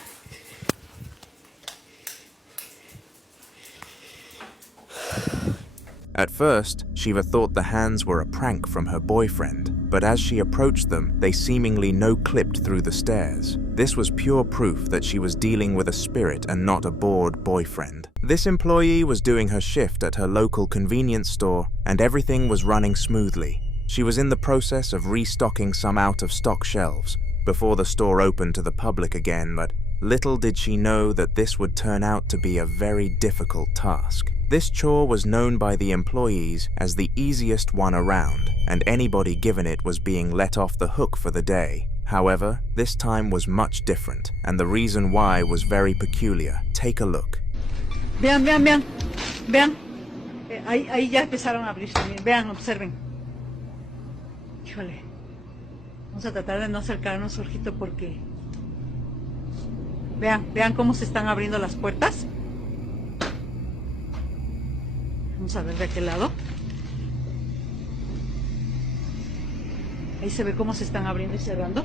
At first, Shiva thought the hands were a prank from her boyfriend, but as she approached them, they seemingly no-clipped through the stairs. This was pure proof that she was dealing with a spirit and not a bored boyfriend. This employee was doing her shift at her local convenience store, and everything was running smoothly. She was in the process of restocking some out-of-stock shelves before the store opened to the public again, but little did she know that this would turn out to be a very difficult task. This chore was known by the employees as the easiest one around, and anybody given it was being let off the hook for the day. However, this time was much different, and the reason why was very peculiar. Take a look. Vean, vean, vean, vean. Ahí ya empezaron a abrir también. Vean, observen. Híjole. Vamos a tratar de no acercarnos, Jorgito, porque... Vean, vean cómo se están abriendo las puertas. Vamos a ver de aquel lado. Ahí se ve cómo se están abriendo y cerrando.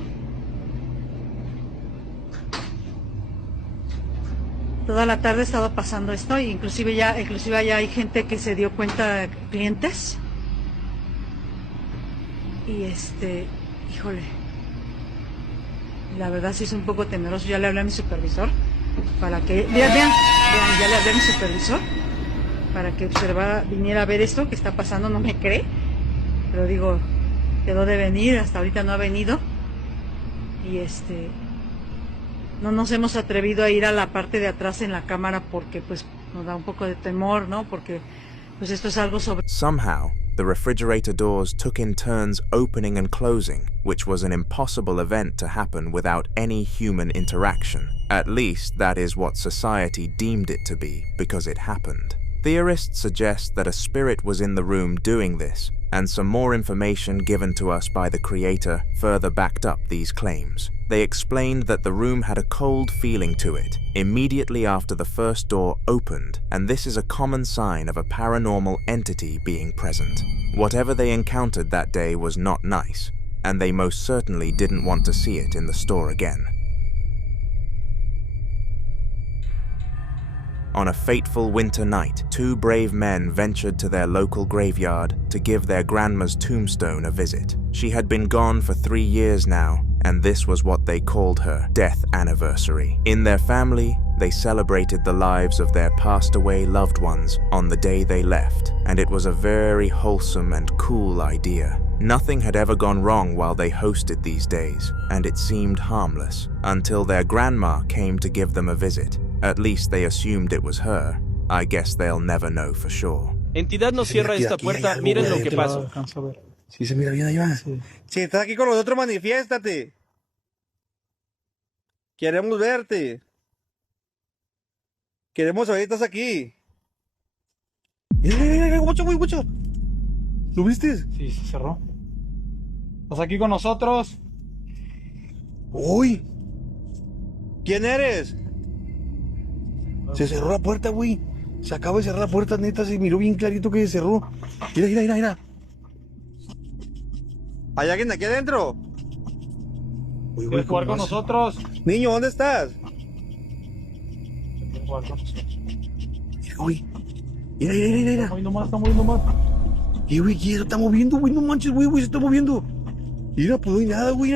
Toda la tarde he estado pasando esto, e inclusive ya hay gente que se dio cuenta, clientes. Y híjole, la verdad sí es un poco temeroso. Ya le hablé a mi supervisor para que vean, ya le hablé a mi supervisor para que viniera a ver esto que está pasando. No me cree, pero digo, quedó de venir, hasta ahorita no ha venido. Y no nos hemos atrevido a ir a la parte de atrás en la cámara porque pues nos da un poco de temor, ¿no? Porque pues esto es algo sobre... Somehow, the refrigerator doors took in turns opening and closing, which was an impossible event to happen without any human interaction. At least, that is what society deemed it to be, because it happened. Theorists suggest that a spirit was in the room doing this, and some more information given to us by the creator further backed up these claims. They explained that the room had a cold feeling to it immediately after the first door opened, and this is a common sign of a paranormal entity being present. Whatever they encountered that day was not nice, and they most certainly didn't want to see it in the store again. On a fateful winter night, two brave men ventured to their local graveyard to give their grandma's tombstone a visit. She had been gone for 3 years now, and this was what they called her death anniversary. In their family, they celebrated the lives of their passed away loved ones on the day they left, and it was a very wholesome and cool idea. Nothing had ever gone wrong while they hosted these days, and it seemed harmless, until their grandma came to give them a visit. At least they assumed it was her. I guess they'll never know for sure. Entidad no cierra esta puerta, miren lo que pasó. Sí, se mira bien allá. Si estás aquí con nosotros, manifiéstate. Queremos verte. Queremos saber que estás aquí. Mira, mucho. ¿Lo viste? Sí, se cerró. ¿Estás aquí con nosotros? ¡Uy! ¿Quién eres? Se cerró la puerta, güey. Se acaba de cerrar la puerta, neta. Se miró bien clarito que se cerró. Mira. ¿Hay alguien aquí adentro? Uy, ¿Quieres jugar con nosotros? Niño, ¿dónde estás? ¿Quieres jugar con nosotros? Uy. Mira. Está moviendo más. Güey, ¿qué se está moviendo, güey? No manches, güey, se está moviendo. Mira, pues no hay nada, güey.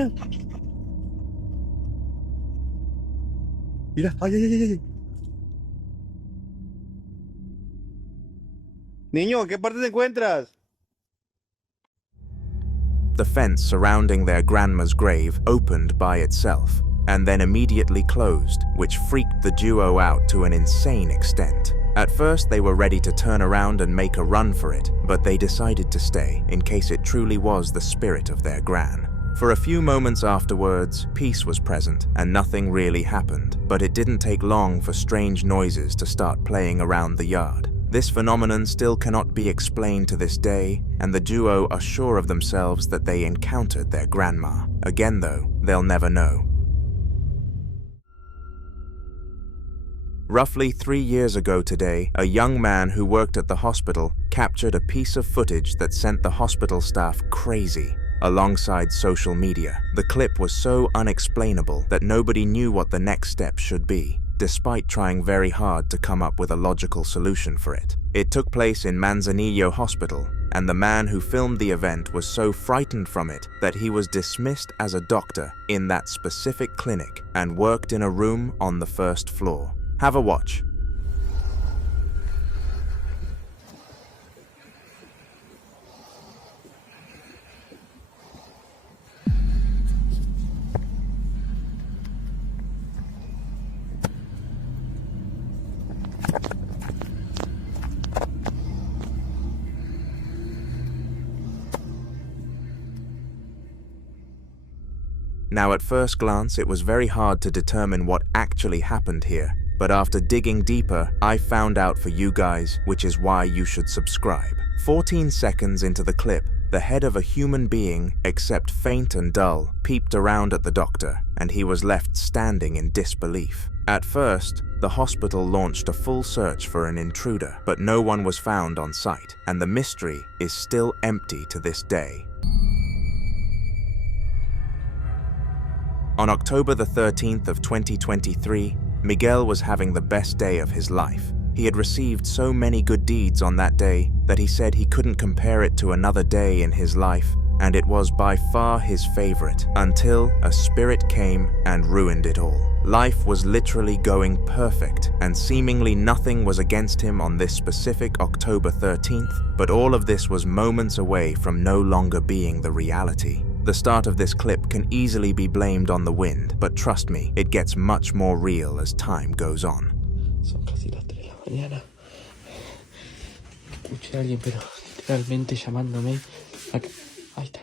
Mira, ay. Niño, ¿en qué parte te encuentras? The fence surrounding their grandma's grave opened by itself, and then immediately closed, which freaked the duo out to an insane extent. At first they were ready to turn around and make a run for it, but they decided to stay, in case it truly was the spirit of their gran. For a few moments afterwards, peace was present, and nothing really happened, but it didn't take long for strange noises to start playing around the yard. This phenomenon still cannot be explained to this day, and the duo are sure of themselves that they encountered their grandma. Again though, they'll never know. Roughly 3 years ago today, a young man who worked at the hospital captured a piece of footage that sent the hospital staff crazy. Alongside social media, the clip was so unexplainable that nobody knew what the next step should be, despite trying very hard to come up with a logical solution for it. It took place in Manzanillo Hospital, and the man who filmed the event was so frightened from it that he was dismissed as a doctor in that specific clinic and worked in a room on the first floor. Have a watch. Now, at first glance, it was very hard to determine what actually happened here, but after digging deeper, I found out for you guys, which is why you should subscribe. 14 seconds into the clip, the head of a human being, except faint and dull, peeped around at the doctor, and he was left standing in disbelief. At first, the hospital launched a full search for an intruder, but no one was found on site, and the mystery is still empty to this day. On October the 13th of 2023, Miguel was having the best day of his life. He had received so many good deeds on that day that he said he couldn't compare it to another day in his life, and it was by far his favorite, until a spirit came and ruined it all. Life was literally going perfect, and seemingly nothing was against him on this specific October 13th, but all of this was moments away from no longer being the reality. The start of this clip can easily be blamed on the wind, but trust me, it gets much more real as time goes on. Son casi las 3 de la mañana. Escuché a alguien, pero literalmente llamándome. Acá. Ahí está.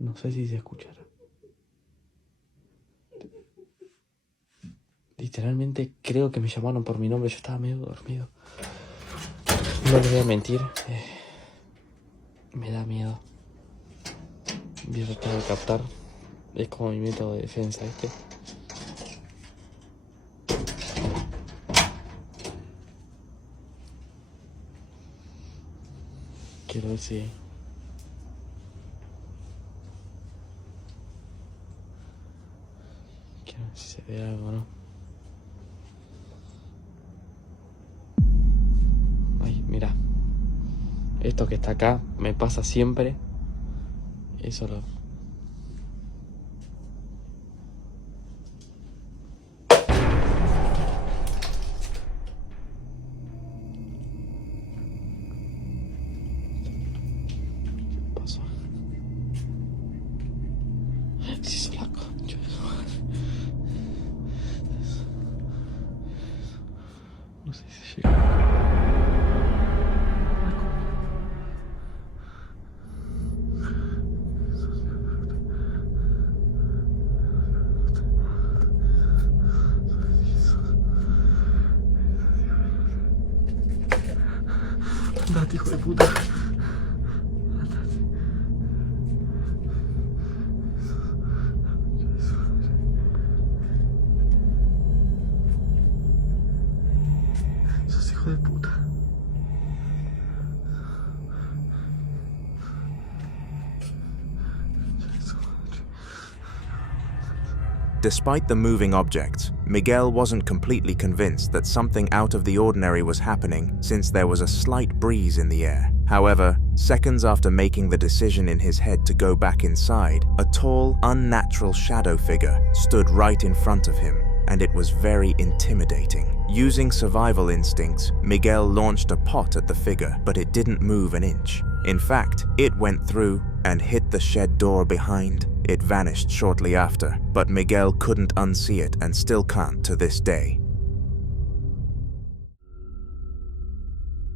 No sé si se escuchará. Literalmente creo que me llamaron por mi nombre. Yo estaba medio dormido. No les voy a mentir. Me da miedo. Voy a tratar de captar. Es como mi método de defensa, ¿viste? Quiero ver si... Quiero ver si se ve algo, ¿no? Ay, mira. Esto que está acá me pasa siempre. Eso lo... pasó. Se hizo la concha. No sé si llega. Andate, hijo de puta. Sos hijo de puta. Despite the moving objects, Miguel wasn't completely convinced that something out of the ordinary was happening since there was a slight breeze in the air. However, seconds after making the decision in his head to go back inside, a tall, unnatural shadow figure stood right in front of him, and it was very intimidating. Using survival instincts, Miguel launched a pot at the figure, but it didn't move an inch. In fact, it went through and hit the shed door behind. It vanished shortly after, but Miguel couldn't unsee it and still can't to this day.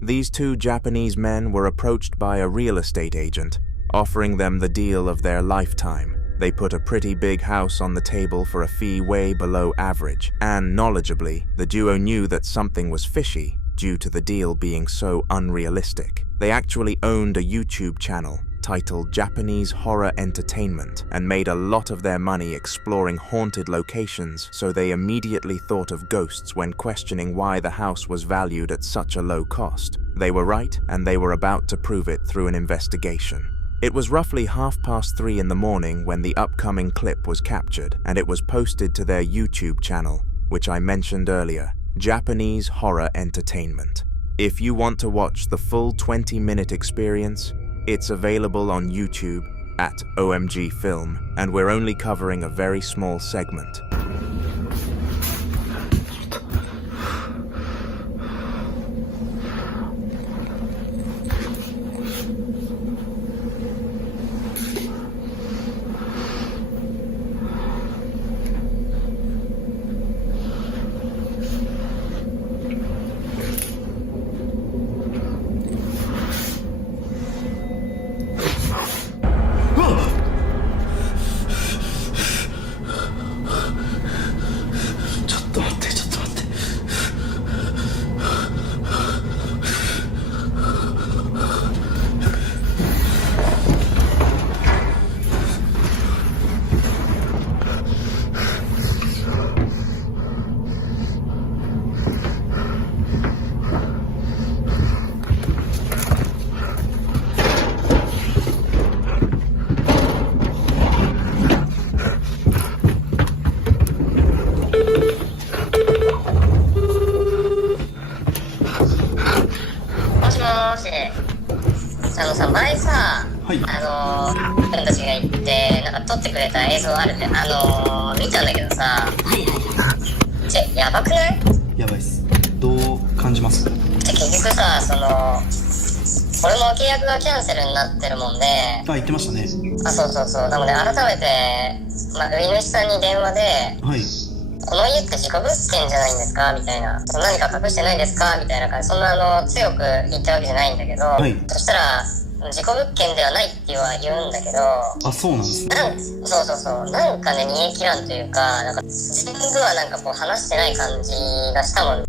These two Japanese men were approached by a real estate agent, offering them the deal of their lifetime. They put a pretty big house on the table for a fee way below average, and knowledgeably, the duo knew that something was fishy due to the deal being so unrealistic. They actually owned a YouTube channel titled Japanese Horror Entertainment and made a lot of their money exploring haunted locations, so they immediately thought of ghosts when questioning why the house was valued at such a low cost. They were right, and they were about to prove it through an investigation. It was roughly 3:30 in the morning when the upcoming clip was captured, and it was posted to their YouTube channel, which I mentioned earlier, Japanese Horror Entertainment. If you want to watch the full 20-minute experience, it's available on YouTube at OMG Film, and we're only covering a very small segment.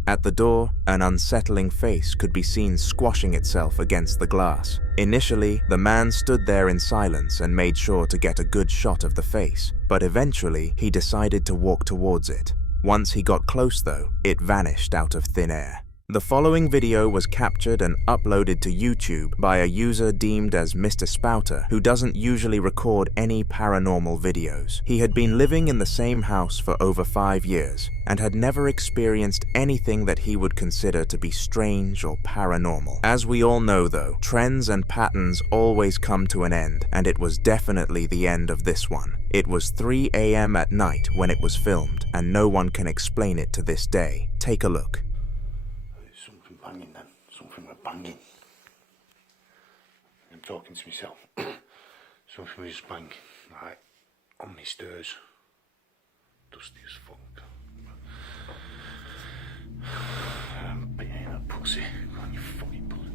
At the door, an unsettling face could be seen squashing itself against the glass. Initially, the man stood there in silence and made sure to get a good shot of the face, but eventually he decided to walk towards it. Once he got close though, it vanished out of thin air. The following video was captured and uploaded to YouTube by a user deemed as Mr. Spouter, who doesn't usually record any paranormal videos. He had been living in the same house for over 5 years and had never experienced anything that he would consider to be strange or paranormal. As we all know though, trends and patterns always come to an end, and it was definitely the end of this one. It was 3 a.m. at night when it was filmed, and no one can explain it to this day. Take a look. Banging then. Something was banging. I'm talking to myself. Something was just banging. Right. On these stairs. Dusty as fuck. I'm being a pussy. Go on, you fucking pussy.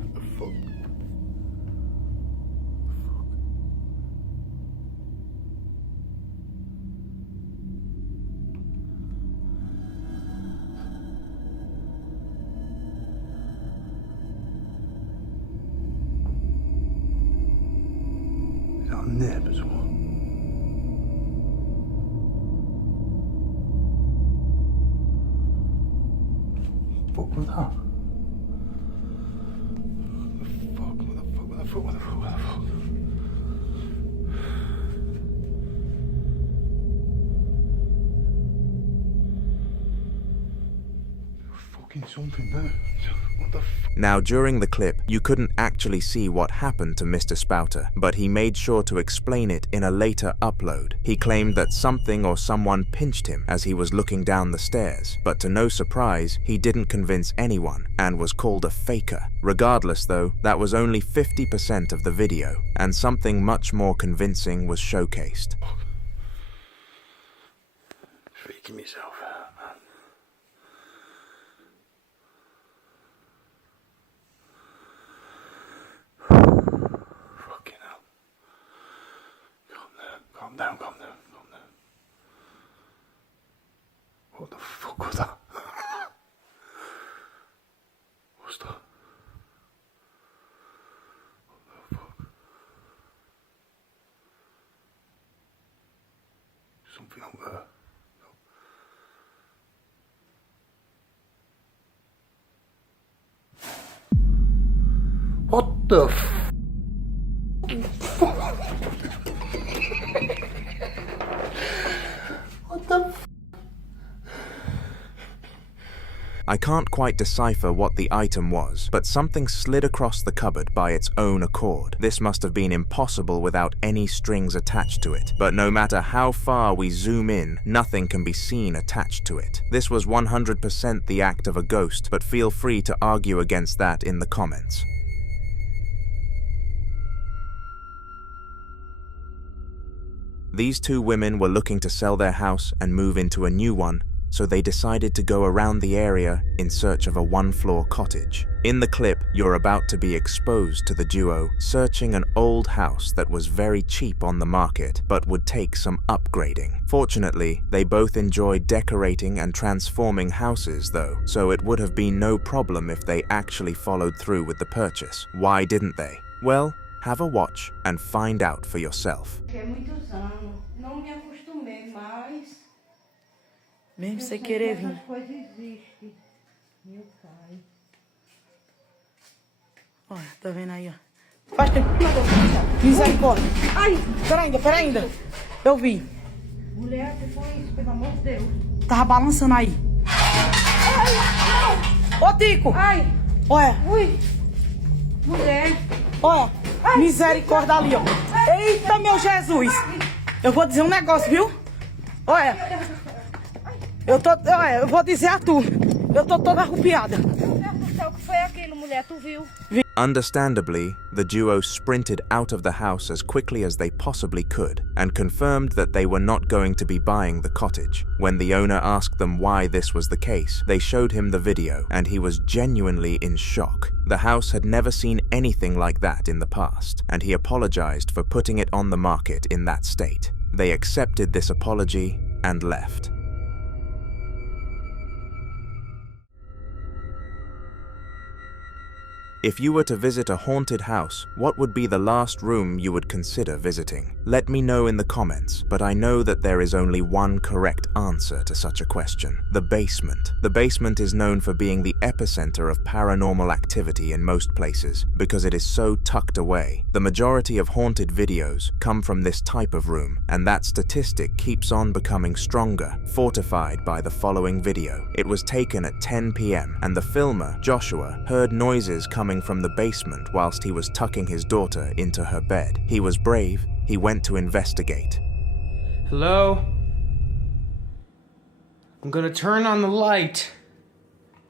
What the fuck? What was that? Fucking something there. What the Now, during the clip, you couldn't actually see what happened to Mr. Spouter, but he made sure to explain it in a later upload. He claimed that something or someone pinched him as he was looking down the stairs, but to no surprise, he didn't convince anyone and was called a faker. Regardless though, that was only 50% of the video, and something much more convincing was showcased. Freaking myself out, man. Fucking hell. Calm down, calm down, calm down. What the fuck was that? What's that? What the fuck? Something up there. What the f... What the f... I can't quite decipher what the item was, but something slid across the cupboard by its own accord. This must have been impossible without any strings attached to it, but no matter how far we zoom in, nothing can be seen attached to it. This was 100% the act of a ghost, but feel free to argue against that in the comments. These two women were looking to sell their house and move into a new one, so they decided to go around the area in search of a one-floor cottage. In the clip, you're about to be exposed to the duo searching an old house that was very cheap on the market, but would take some upgrading. Fortunately, they both enjoyed decorating and transforming houses though, so it would have been no problem if they actually followed through with the purchase. Why didn't they? Well, have a watch and find out for yourself. Não me acostumei, mas mesmo sem querer vir. Essas coisas existem. Meu pai. Olha, tá vendo aí, ó. Faz tempo. Misericórdia. Ai, pera ainda. Eu vi. Mulher, que foi isso, pelo amor de Deus? Tava balançando aí. Ai, não. Ô, Tico. Ai. Olha. Ui. Mulher. Olha. Misericórdia ali, ó. Eita, meu Jesus. Eu vou dizer um negócio, viu? Olha. Eu vou dizer a tu. Eu tô toda arrupiada. Meu Deus do céu, o que foi aquilo, mulher? Tu viu? Understandably, the duo sprinted out of the house as quickly as they possibly could and confirmed that they were not going to be buying the cottage. When the owner asked them why this was the case, they showed him the video and he was genuinely in shock. The house had never seen anything like that in the past, and he apologized for putting it on the market in that state. They accepted this apology and left. If you were to visit a haunted house, what would be the last room you would consider visiting? Let me know in the comments, but I know that there is only one correct answer to such a question: the basement. The basement is known for being the epicenter of paranormal activity in most places because it is so tucked away. The majority of haunted videos come from this type of room, and that statistic keeps on becoming stronger, fortified by the following video. It was taken at 10 p.m. and the filmer, Joshua, heard noises coming from the basement whilst he was tucking his daughter into her bed. He was brave. He went to investigate. Hello? I'm gonna turn on the light.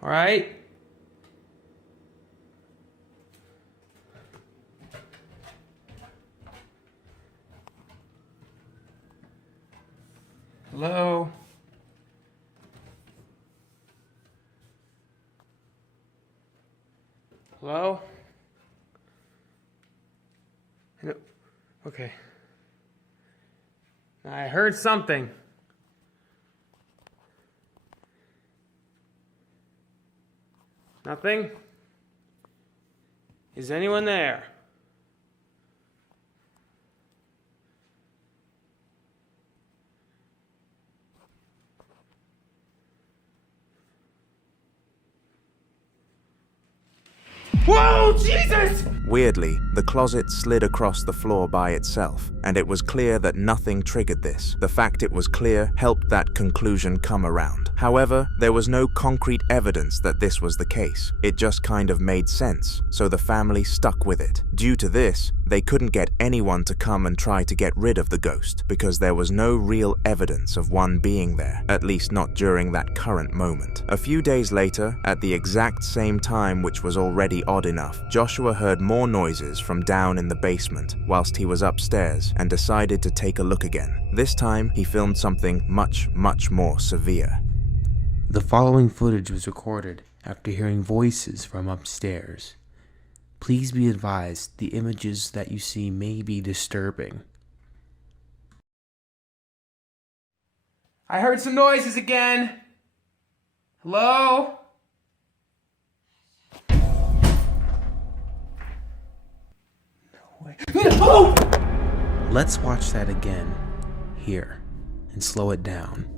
Alright? Hello? Hello? No. Okay. I heard something. Nothing? Is anyone there? Whoa, Jesus! Weirdly, the closet slid across the floor by itself, and it was clear that nothing triggered this. The fact it was clear helped that conclusion come around. However, there was no concrete evidence that this was the case. It just kind of made sense, so the family stuck with it. Due to this, they couldn't get anyone to come and try to get rid of the ghost because there was no real evidence of one being there, at least not during that current moment. A few days later, at the exact same time, which was already odd enough, Joshua heard more noises from down in the basement whilst he was upstairs and decided to take a look again. This time, he filmed something much more severe. The following footage was recorded after hearing voices from upstairs. Please be advised, the images that you see may be disturbing. I heard some noises again. Hello? No! Let's watch that again, here, and slow it down.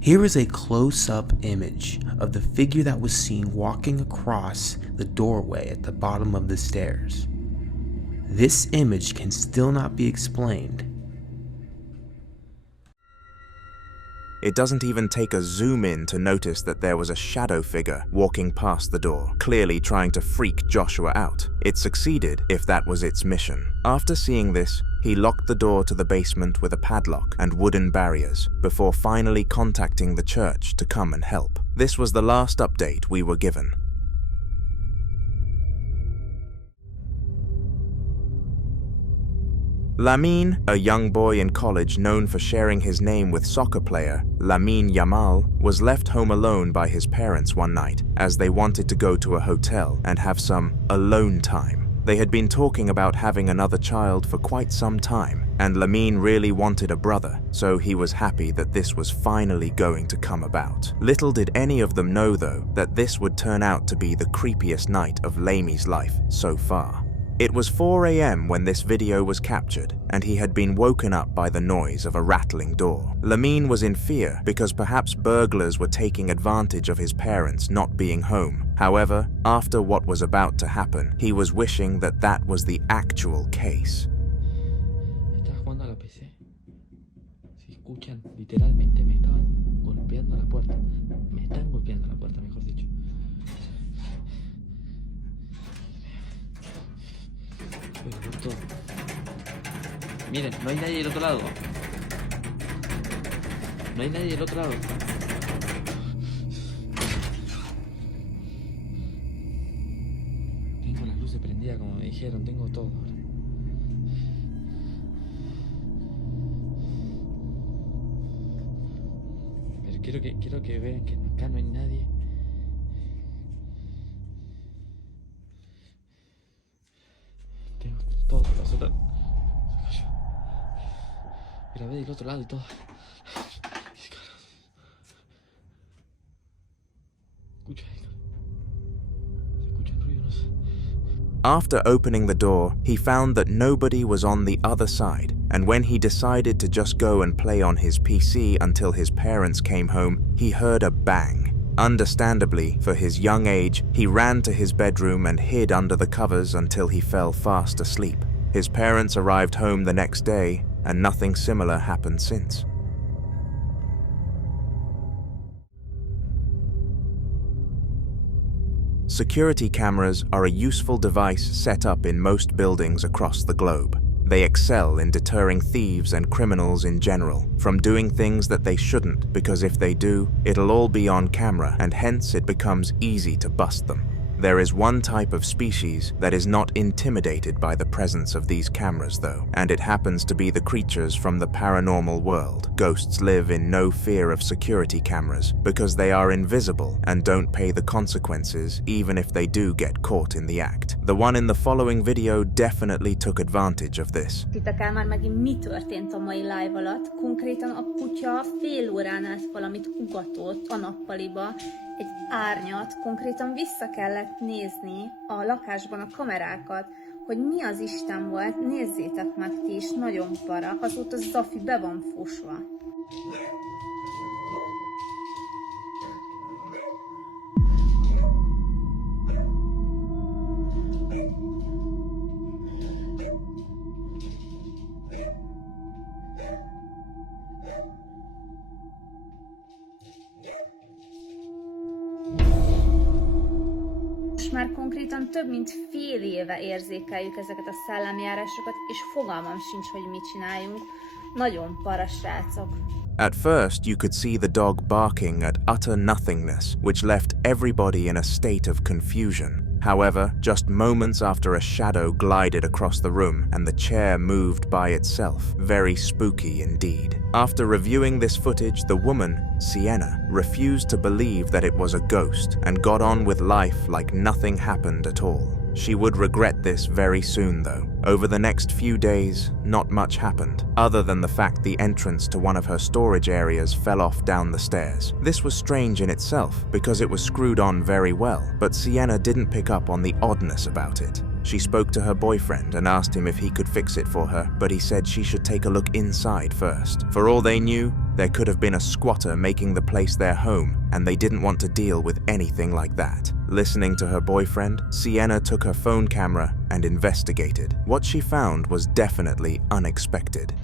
Here is a close-up image of the figure that was seen walking across the doorway at the bottom of the stairs. This image can still not be explained. It doesn't even take a zoom in to notice that there was a shadow figure walking past the door, clearly trying to freak Joshua out. It succeeded if that was its mission. After seeing this, he locked the door to the basement with a padlock and wooden barriers before finally contacting the church to come and help. This was the last update we were given. Lamine, a young boy in college known for sharing his name with soccer player Lamine Yamal, was left home alone by his parents one night as they wanted to go to a hotel and have some alone time. They had been talking about having another child for quite some time, and Lamine really wanted a brother, so he was happy that this was finally going to come about. Little did any of them know, though, that this would turn out to be the creepiest night of Lamie's life so far. It was 4 a.m. when this video was captured, and he had been woken up by the noise of a rattling door. Lamine was in fear because perhaps burglars were taking advantage of his parents not being home. However, after what was about to happen, he was wishing that that was the actual case. Estaba jugando a la PC. Si escuchan, literalmente me estaban golpeando la puerta. Me están golpeando la puerta, mejor dicho. Voy a ver todo. Miren, no hay nadie del otro lado. No hay nadie del otro lado. Tengo las luces prendidas como me dijeron, tengo todo ahora. Pero quiero que vean que acá no hay nadie. Tengo todo, pasó todo. Se cayó. Grabé del otro lado y todo. Escucha esto. Se escucha el ruido, no sé. After opening the door, he found that nobody was on the other side, and when he decided to just go and play on his PC until his parents came home, he heard a bang. Understandably, for his young age, he ran to his bedroom and hid under the covers until he fell fast asleep. His parents arrived home the next day, and nothing similar happened since. Security cameras are a useful device set up in most buildings across the globe. They excel in deterring thieves and criminals in general from doing things that they shouldn't, because if they do, it'll all be on camera and hence it becomes easy to bust them. There is one type of species that is not intimidated by the presence of these cameras though, and it happens to be the creatures from the paranormal world. Ghosts live in no fear of security cameras because they are invisible and don't pay the consequences even if they do get caught in the act. The one in the following video definitely took advantage of this. Hittek el már megint mi történt a mai live alatt. Konkrétan a kutya fél órán át valamit ugatott a nappaliba, egy árnyat, konkrétan vissza kellett nézni a lakásban a kamerákat, hogy mi az Isten volt, nézzétek meg ti is, nagyon para, azóta Zafi be van fosva. Már konkrétan több mint fél éve érzékeljük ezeket a szellemjárásokat, és fogalmam sincs, hogy mit csináljunk. Nagyon para, srácok. At first, you could see the dog barking at utter nothingness, which left everybody in a state of confusion. However, just moments after a shadow glided across the room and the chair moved by itself, very spooky indeed. After reviewing this footage, the woman, Sienna, refused to believe that it was a ghost and got on with life like nothing happened at all. She would regret this very soon though. Over the next few days, not much happened, other than the fact the entrance to one of her storage areas fell off down the stairs. This was strange in itself, because it was screwed on very well, but Sienna didn't pick up on the oddness about it. She spoke to her boyfriend and asked him if he could fix it for her, but he said she should take a look inside first. For all they knew, there could have been a squatter making the place their home, and they didn't want to deal with anything like that. Listening to her boyfriend, Sienna took her phone camera and investigated. What she found was definitely unexpected.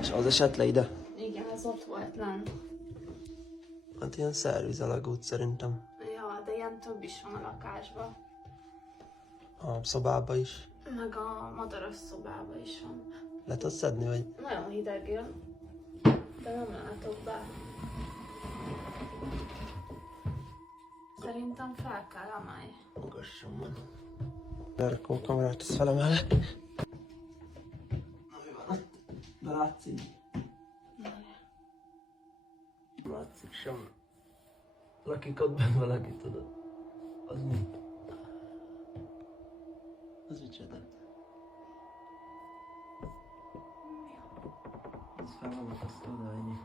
És az esett le ide? Igen, az ott volt lent. Hát ilyen szervizelagút szerintem. Ja, de ilyen több is van a lakásban. A szobába is. Meg a madaras szobába is van. Le tudsz szedni, vagy? Nagyon hideg jön, de nem látok be. Szerintem fel kell emelni. Magasson van. Lerakom a kamerát, ezt felemellek. Na mi van? De látszik? Látszik semmi. Lakik ott benne valaki, tudod. Az mi? Az micsoda? Ez fel van akasztva oda, ennyi.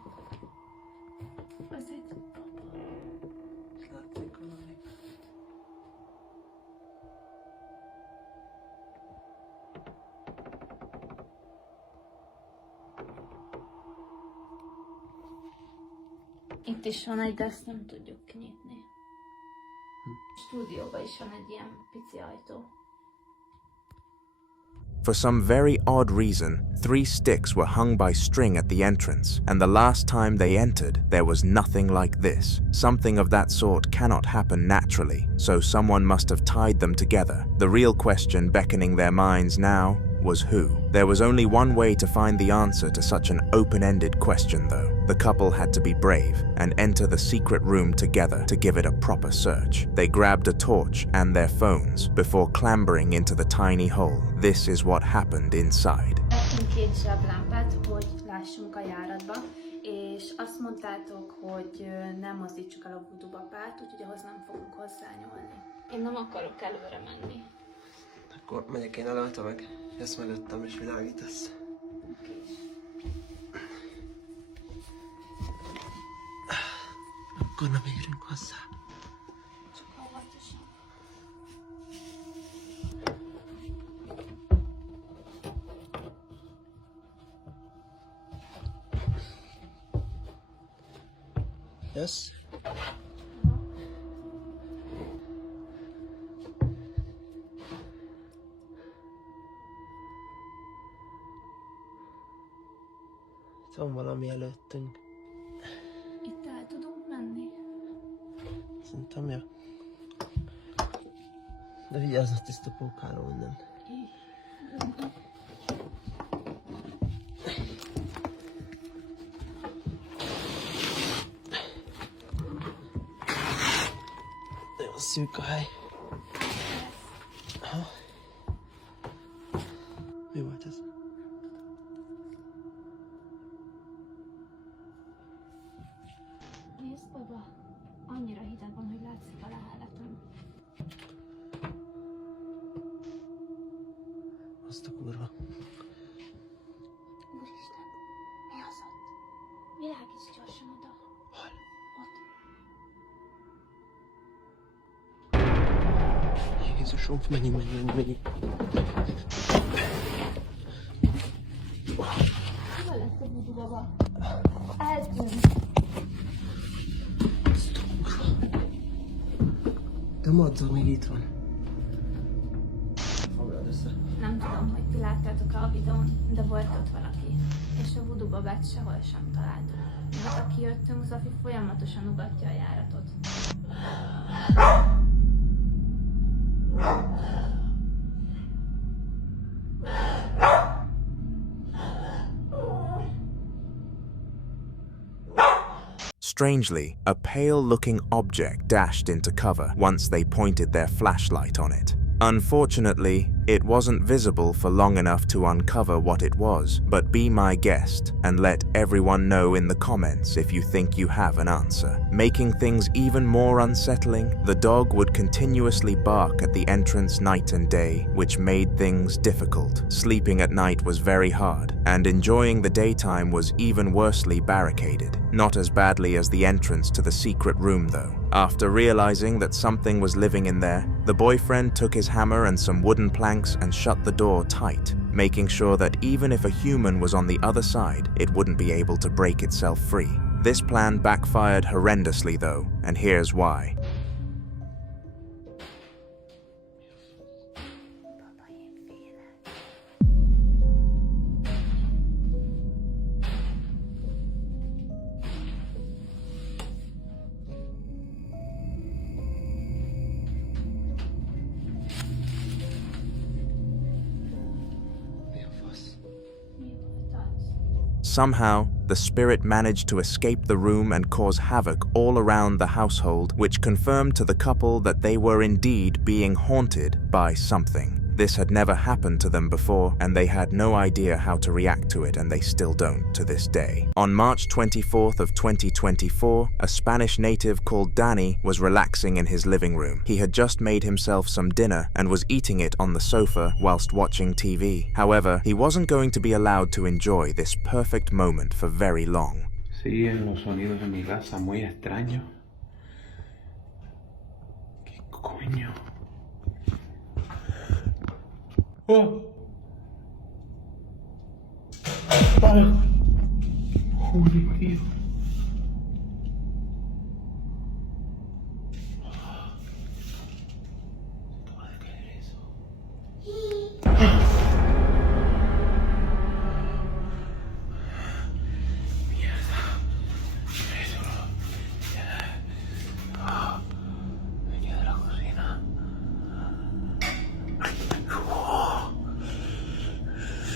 Ez egy papa. És látszik valami. Itt is van egy, de ezt nem tudjuk kinyitni. A stúdióban is van egy ilyen pici ajtó. For some very odd reason, 3 sticks were hung by string at the entrance, and the last time they entered, there was nothing like this. Something of that sort cannot happen naturally, so someone must have tied them together. The real question beckoning their minds now was who. There was only one way to find the answer to such an open-ended question though. The couple had to be brave and enter the secret room together to give it a proper search. They grabbed a torch and their phones before clambering into the tiny hole. This is what happened inside. Vettünk 2 zseblámpát, hogy lássunk a járatba, és azt mondtátok, hogy nem mozdítsuk el a voodoo babát, úgyhogy ahhoz nem fogunk hozzányúlni. Én nem akarok előre menni. Akkor megyek én előtte meg, ezt mögöttem és világítasz. Akkor nem érünk hozzá. Csak óvatosan. Yes? Itt van valami előttünk. Itt el tudunk menni? Szerintem, ja. De vigyázz a tiszta pókáló innen. Nagyon szűk a hely. Aha. Mi volt ez? Nézd oda, annyira hideg van, hogy látszik a leheletem. Azt a kurva. Úristen, mi az ott? Világíts gyorsan oda. Hol? Ott. Jézusom, menjünk. Hol lesz a voodoo baba? Eltűnt. Azt a kurva. De Madzor még itt van. Foglald össze. Nem tudom, hogy ti láttátok a videón, de volt ott valaki, és a voodoo babát sehol sem találtuk. Mióta kijöttünk, Zafi folyamatosan ugatja a járatot. Strangely, a pale-looking object dashed into cover once they pointed their flashlight on it. Unfortunately, it wasn't visible for long enough to uncover what it was, but be my guest and let everyone know in the comments if you think you have an answer. Making things even more unsettling, the dog would continuously bark at the entrance night and day, which made things difficult. Sleeping at night was very hard, and enjoying the daytime was even worsely barricaded. Not as badly as the entrance to the secret room though. After realizing that something was living in there, the boyfriend took his hammer and some wooden planks and shut the door tight, making sure that even if a human was on the other side, it wouldn't be able to break itself free. This plan backfired horrendously though, and here's why. Somehow, the spirit managed to escape the room and cause havoc all around the household, which confirmed to the couple that they were indeed being haunted by something. This had never happened to them before, and they had no idea how to react to it, and they still don't to this day. On March 24th of 2024, a Spanish native called Danny was relaxing in his living room. He had just made himself some dinner and was eating it on the sofa whilst watching TV. However, he wasn't going to be allowed to enjoy this perfect moment for very long. Siguen los sonidos en mi casa muy extraños. ¿Qué coño? Oh! Para! Joder, tío.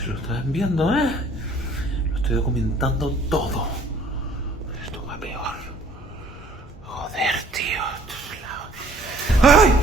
Lo están viendo, ¿eh? Lo estoy documentando todo. Esto va peor. Joder, tío. ¡Ay!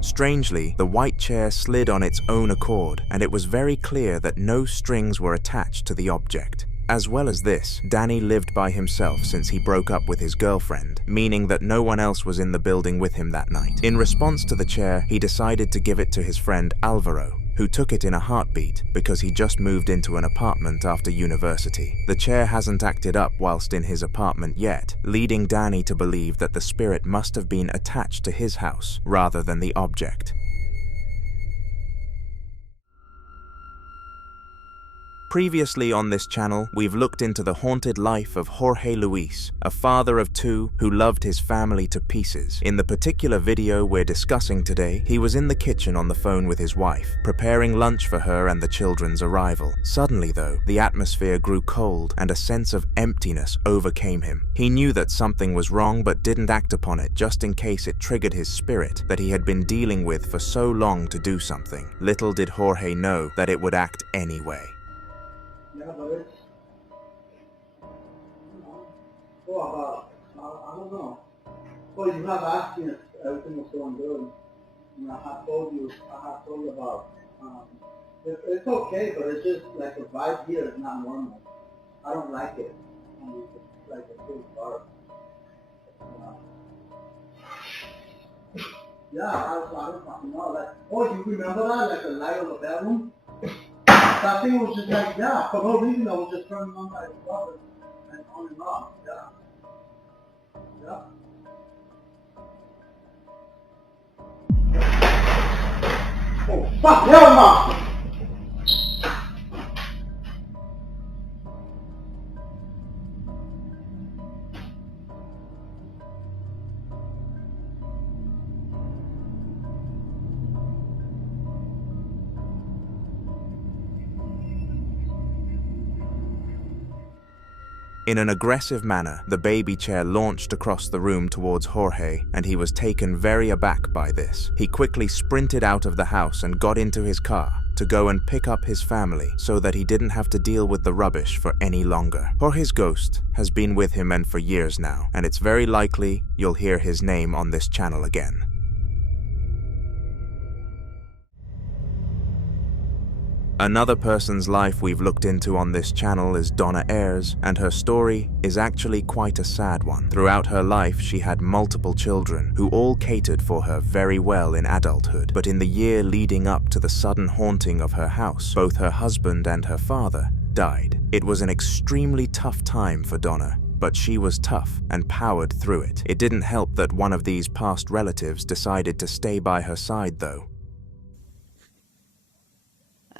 Strangely, the white chair slid on its own accord, and it was very clear that no strings were attached to the object. As well as this, Danny lived by himself since he broke up with his girlfriend, meaning that no one else was in the building with him that night. In response to the chair, he decided to give it to his friend Alvaro, who took it in a heartbeat because he just moved into an apartment after university. The chair hasn't acted up whilst in his apartment yet, leading Danny to believe that the spirit must have been attached to his house rather than the object. Previously on this channel, we've looked into the haunted life of Jorge Luis, a father of two who loved his family to pieces. In the particular video we're discussing today, he was in the kitchen on the phone with his wife, preparing lunch for her and the children's arrival. Suddenly though, the atmosphere grew cold and a sense of emptiness overcame him. He knew that something was wrong but didn't act upon it just in case it triggered his spirit that he had been dealing with for so long to do something. Little did Jorge know that it would act anyway. Yeah, but it's, well, I don't know. Well, you're not asking if everything was going good. I have told you about, it's okay, but it's just like the vibe here is not normal. I don't like it. It's like a big dark. Yeah, I don't know, like, oh, you remember that, like the light of the bedroom? That thing was just like, yeah, for no reason I was just turning on by itself and on and off, yeah. Yeah. Oh, fuck, hell no! In an aggressive manner, the baby chair launched across the room towards Jorge, and he was taken very aback by this. He quickly sprinted out of the house and got into his car to go and pick up his family so that he didn't have to deal with the rubbish for any longer. Jorge's ghost has been with him and for years now, and it's very likely you'll hear his name on this channel again. Another person's life we've looked into on this channel is Donna Ayres, and her story is actually quite a sad one. Throughout her life, she had multiple children who all catered for her very well in adulthood, but in the year leading up to the sudden haunting of her house, both her husband and her father died. It was an extremely tough time for Donna, but she was tough and powered through it. It didn't help that one of these past relatives decided to stay by her side though.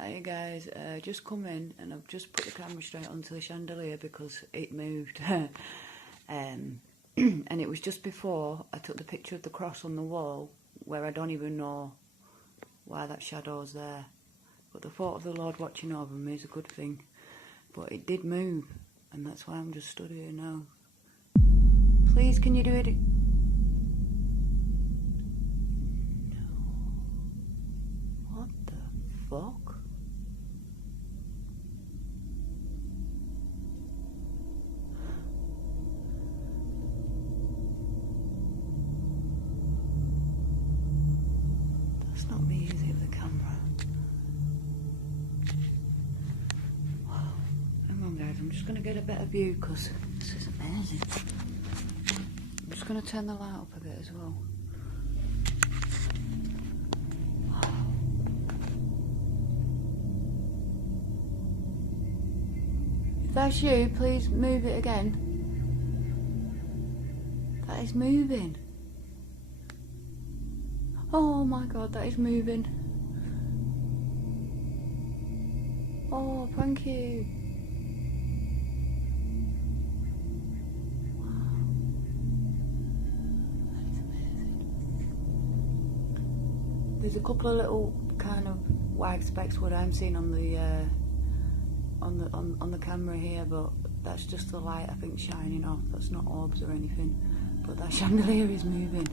Hey guys, just come in and I've just put the camera straight onto the chandelier because it moved. And it was just before I took the picture of the cross on the wall where I don't even know why that shadow's there. But the thought of the Lord watching over me is a good thing. But it did move, and that's why I'm just stood here now. Please, can you do it? No. What the fuck? That's not me, is it, the camera? Wow. Hang on guys, I'm just going to get a better view because this is amazing. I'm just going to turn the light up a bit as well. Wow. If that's you, please move it again. That is moving. Oh my god, that is moving. Oh, thank you. Wow. That is amazing. There's a couple of little kind of white specks what I'm seeing on the camera here, but that's just the light I think shining off. That's not orbs or anything. But that chandelier is moving.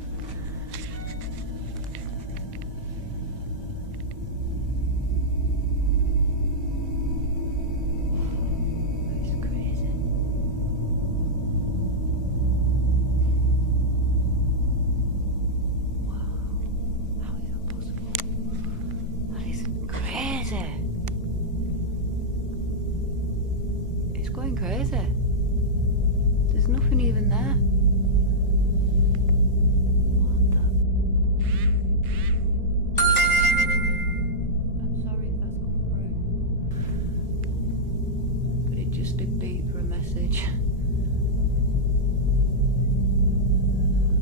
It's going crazy. There's nothing even there. What the? I'm sorry if that's come through. But it just did beep for a message.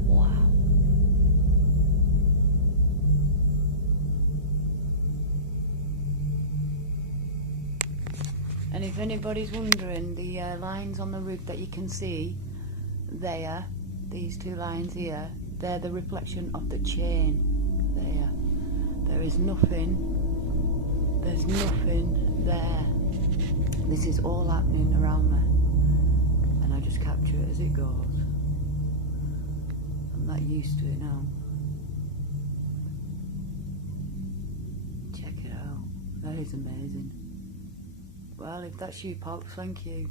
Wow. And if anybody's wondering, the lines on the roof that you can see there, these two lines here, they're the reflection of the chain there. There is nothing, there's nothing there. This is all happening around me. And I just capture it as it goes. I'm not used to it now. Check it out. That is amazing. Well, if that's you, Pops, thank you.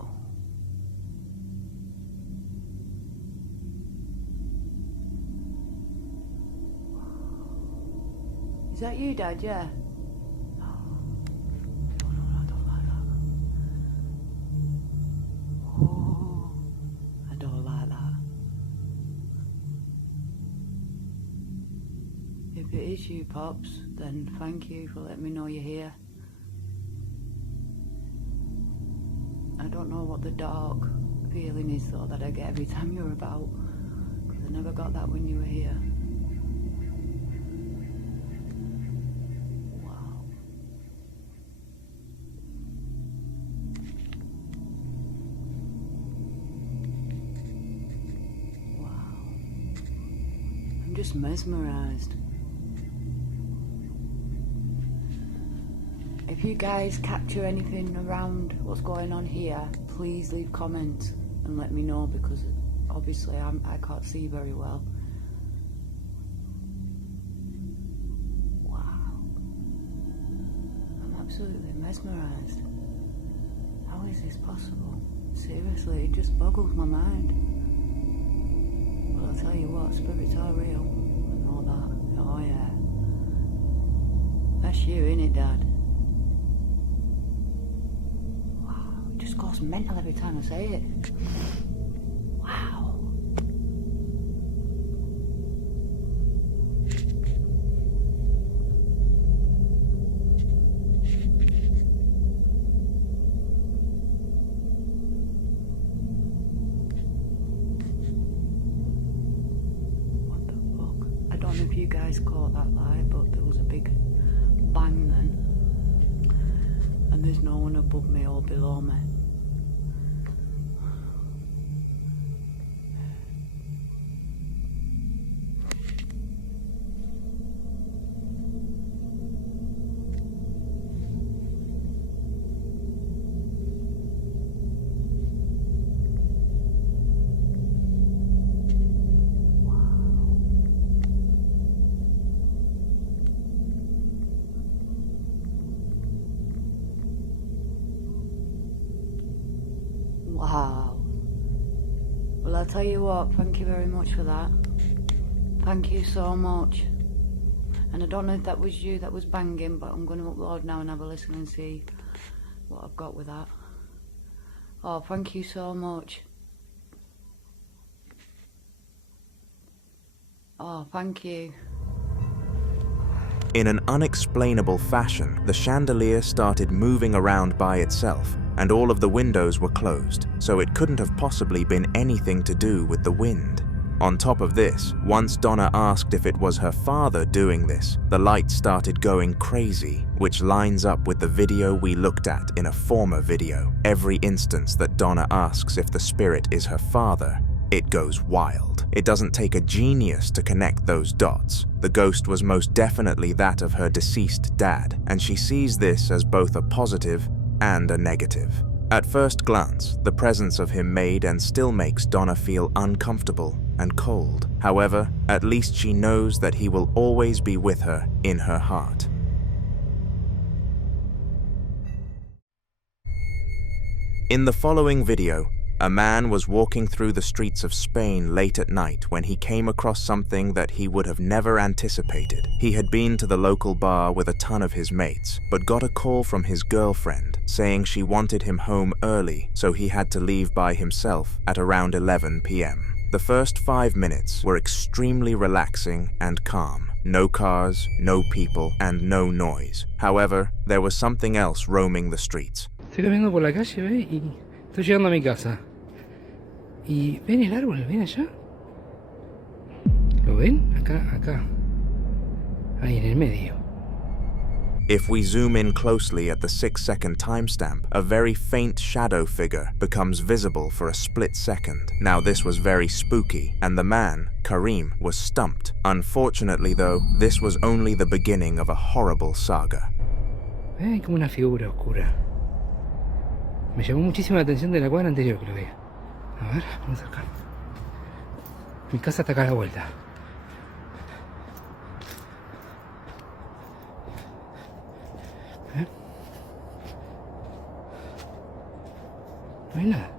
Oh. Is that you, Dad? Yeah. Oh. No, I don't like that. Oh, I don't like that. If If it is you, Pops, then thank you for letting me know you're here. I don't know what the dark feeling is though that I get every time you're about, because I never got that when you were here. Wow. Wow. I'm just mesmerized. If you guys capture anything around what's going on here, please leave comments and let me know, because obviously I can't see very well. Wow. I'm absolutely mesmerized. How is this possible? Seriously, it just boggles my mind. Well, I'll tell you what, spirits are real and all that. Oh yeah. That's you, innit, Dad? It just goes mental every time I say it. Wow. What the fuck? I don't know if you guys caught that live, but there was a big bang then. And there's no one above me or below me. Wow. Well, I'll tell you what, thank you very much for that. Thank you so much. And I don't know if that was you that was banging, but I'm going to upload now and have a listen and see what I've got with that. Oh, thank you so much. Oh, thank you. In an unexplainable fashion, the chandelier started moving around by itself, and all of the windows were closed, so it couldn't have possibly been anything to do with the wind. On top of this, once Donna asked if it was her father doing this, the lights started going crazy, which lines up with the video we looked at in a former video. Every instance that Donna asks if the spirit is her father, it goes wild. It doesn't take a genius to connect those dots. The ghost was most definitely that of her deceased dad, and she sees this as both a positive and a negative. At first glance, the presence of him made and still makes Donna feel uncomfortable and cold. However, at least she knows that he will always be with her in her heart. In the following video, a man was walking through the streets of Spain late at night when he came across something that he would have never anticipated. He had been to the local bar with a ton of his mates, but got a call from his girlfriend saying she wanted him home early, so he had to leave by himself at around 11 p.m. The first 5 minutes were extremely relaxing and calm. No cars, no people, and no noise. However, there was something else roaming the streets. Estoy caminando por la calle, ¿ve? Y estoy llegando a mi casa. Y ven el árbol, ven allá. ¿Lo ven? Acá. Ahí en el medio. If we zoom in closely at the 6-second timestamp, a very faint shadow figure becomes visible for a split second. Now this was very spooky, and the man, Karim, was stumped. Unfortunately though, this was only the beginning of a horrible saga. Hay como una figura oscura. Me llamó muchísimo la atención de la cuadra anterior que lo veía. A ver, vamos acá. Mi casa está acá a la vuelta. No hay nada.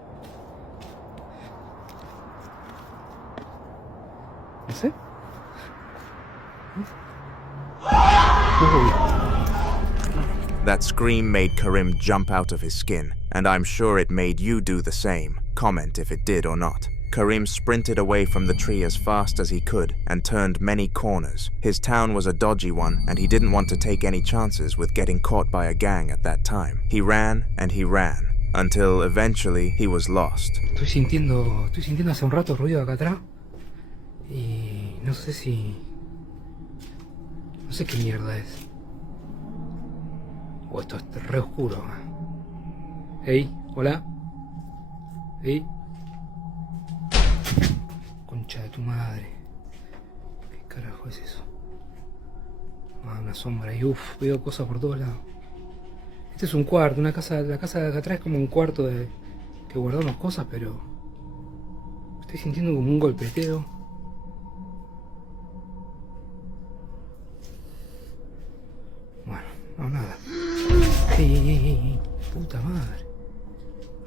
No sé. That scream made Karim jump out of his skin, and I'm sure it made you do the same. Comment if it did or not. Karim sprinted away from the tree as fast as he could and turned many corners. His town was a dodgy one, and he didn't want to take any chances with getting caught by a gang at that time. He ran and he ran, until eventually he was lost. Estoy sintiendo hace un rato ruido acá atrás. Y no sé qué mierda es. Esto es re oscuro acá. Hey, hola. Hey. Concha de tu madre. ¿Qué carajo es eso? Ah, una sombra y veo cosas por todos lados. Este es un cuarto, la casa de acá atrás es como un cuarto que guardamos cosas, pero estoy sintiendo como un golpeteo. Bueno, no, nada. Ey, puta madre.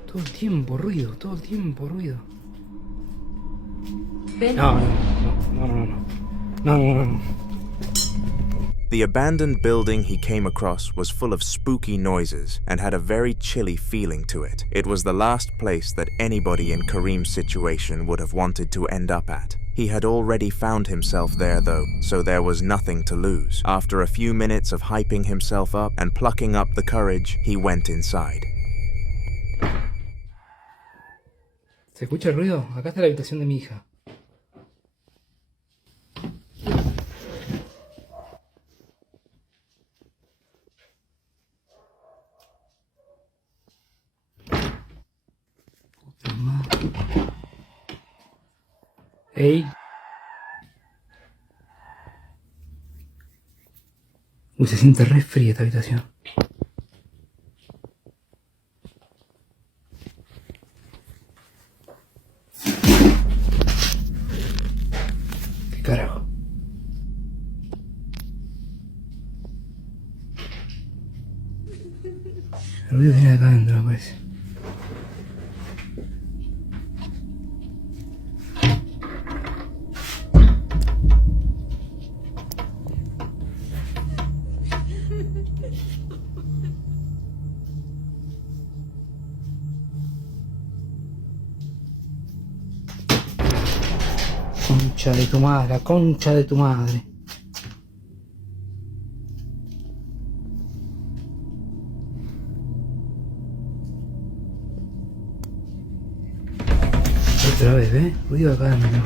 Todo el tiempo ruido. No. The abandoned building he came across was full of spooky noises and had a very chilly feeling to it. It was the last place that anybody in Karim's situation would have wanted to end up at. He had already found himself there though, so there was nothing to lose. After a few minutes of hyping himself up and plucking up the courage, he went inside. ¿Se escucha el ruido? Acá está la habitación de mi hija. Puta madre. Ey. Uy, se siente re fría esta habitación. ¿Qué carajo? El ruido viene de acá adentro, me parece. Concha de tu madre, la concha de tu madre. Otra vez, ¿ves? Ruido acá adentro.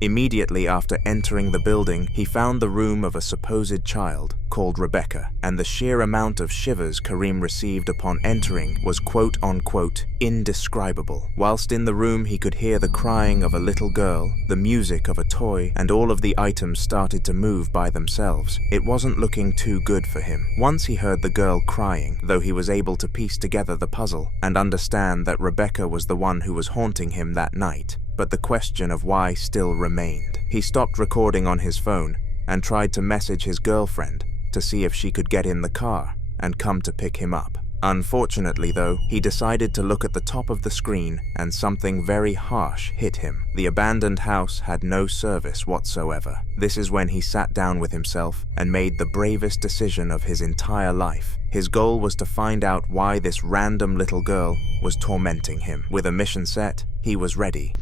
Immediately after entering the building, he found the room of a supposed child called Rebecca, and the sheer amount of shivers Karim received upon entering was quote-unquote indescribable. Whilst in the room he could hear the crying of a little girl, the music of a toy, and all of the items started to move by themselves. It wasn't looking too good for him. Once he heard the girl crying, though he was able to piece together the puzzle and understand that Rebecca was the one who was haunting him that night. But the question of why still remained. He stopped recording on his phone and tried to message his girlfriend to see if she could get in the car and come to pick him up. Unfortunately though, he decided to look at the top of the screen and something very harsh hit him. The abandoned house had no service whatsoever. This is when he sat down with himself and made the bravest decision of his entire life. His goal was to find out why this random little girl was tormenting him. With a mission set, he was ready.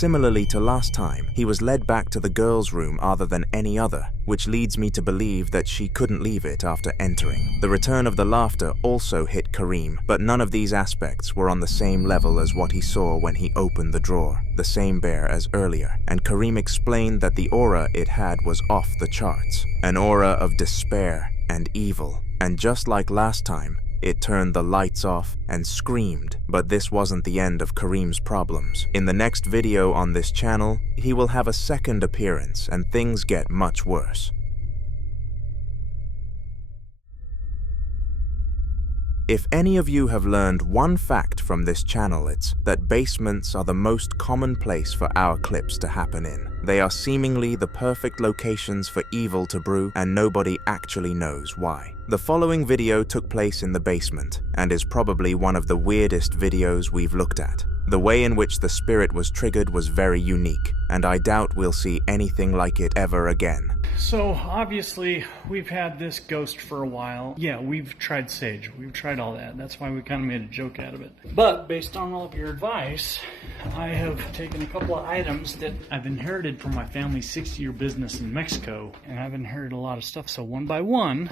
similarly to last time, he was led back to the girls' room other than any other, which leads me to believe that she couldn't leave it after entering. The return of the laughter also hit Kareem, but none of these aspects were on the same level as what he saw when he opened the drawer, the same bear as earlier, and Kareem explained that the aura it had was off the charts, an aura of despair and evil, and just like last time, it turned the lights off and screamed, but this wasn't the end of Kareem's problems. In the next video on this channel, he will have a second appearance and things get much worse. If any of you have learned one fact from this channel, it's that basements are the most common place for our clips to happen in. They are seemingly the perfect locations for evil to brew, and nobody actually knows why. The following video took place in the basement, and is probably one of the weirdest videos we've looked at. The way in which the spirit was triggered was very unique, and I doubt we'll see anything like it ever again. So, obviously, we've had this ghost for a while. Yeah, we've tried sage. We've tried all that. That's why we kind of made a joke out of it. But, based on all of your advice, I have taken a couple of items that I've inherited from my family's 60-year business in Mexico. And I've inherited a lot of stuff, so one by one,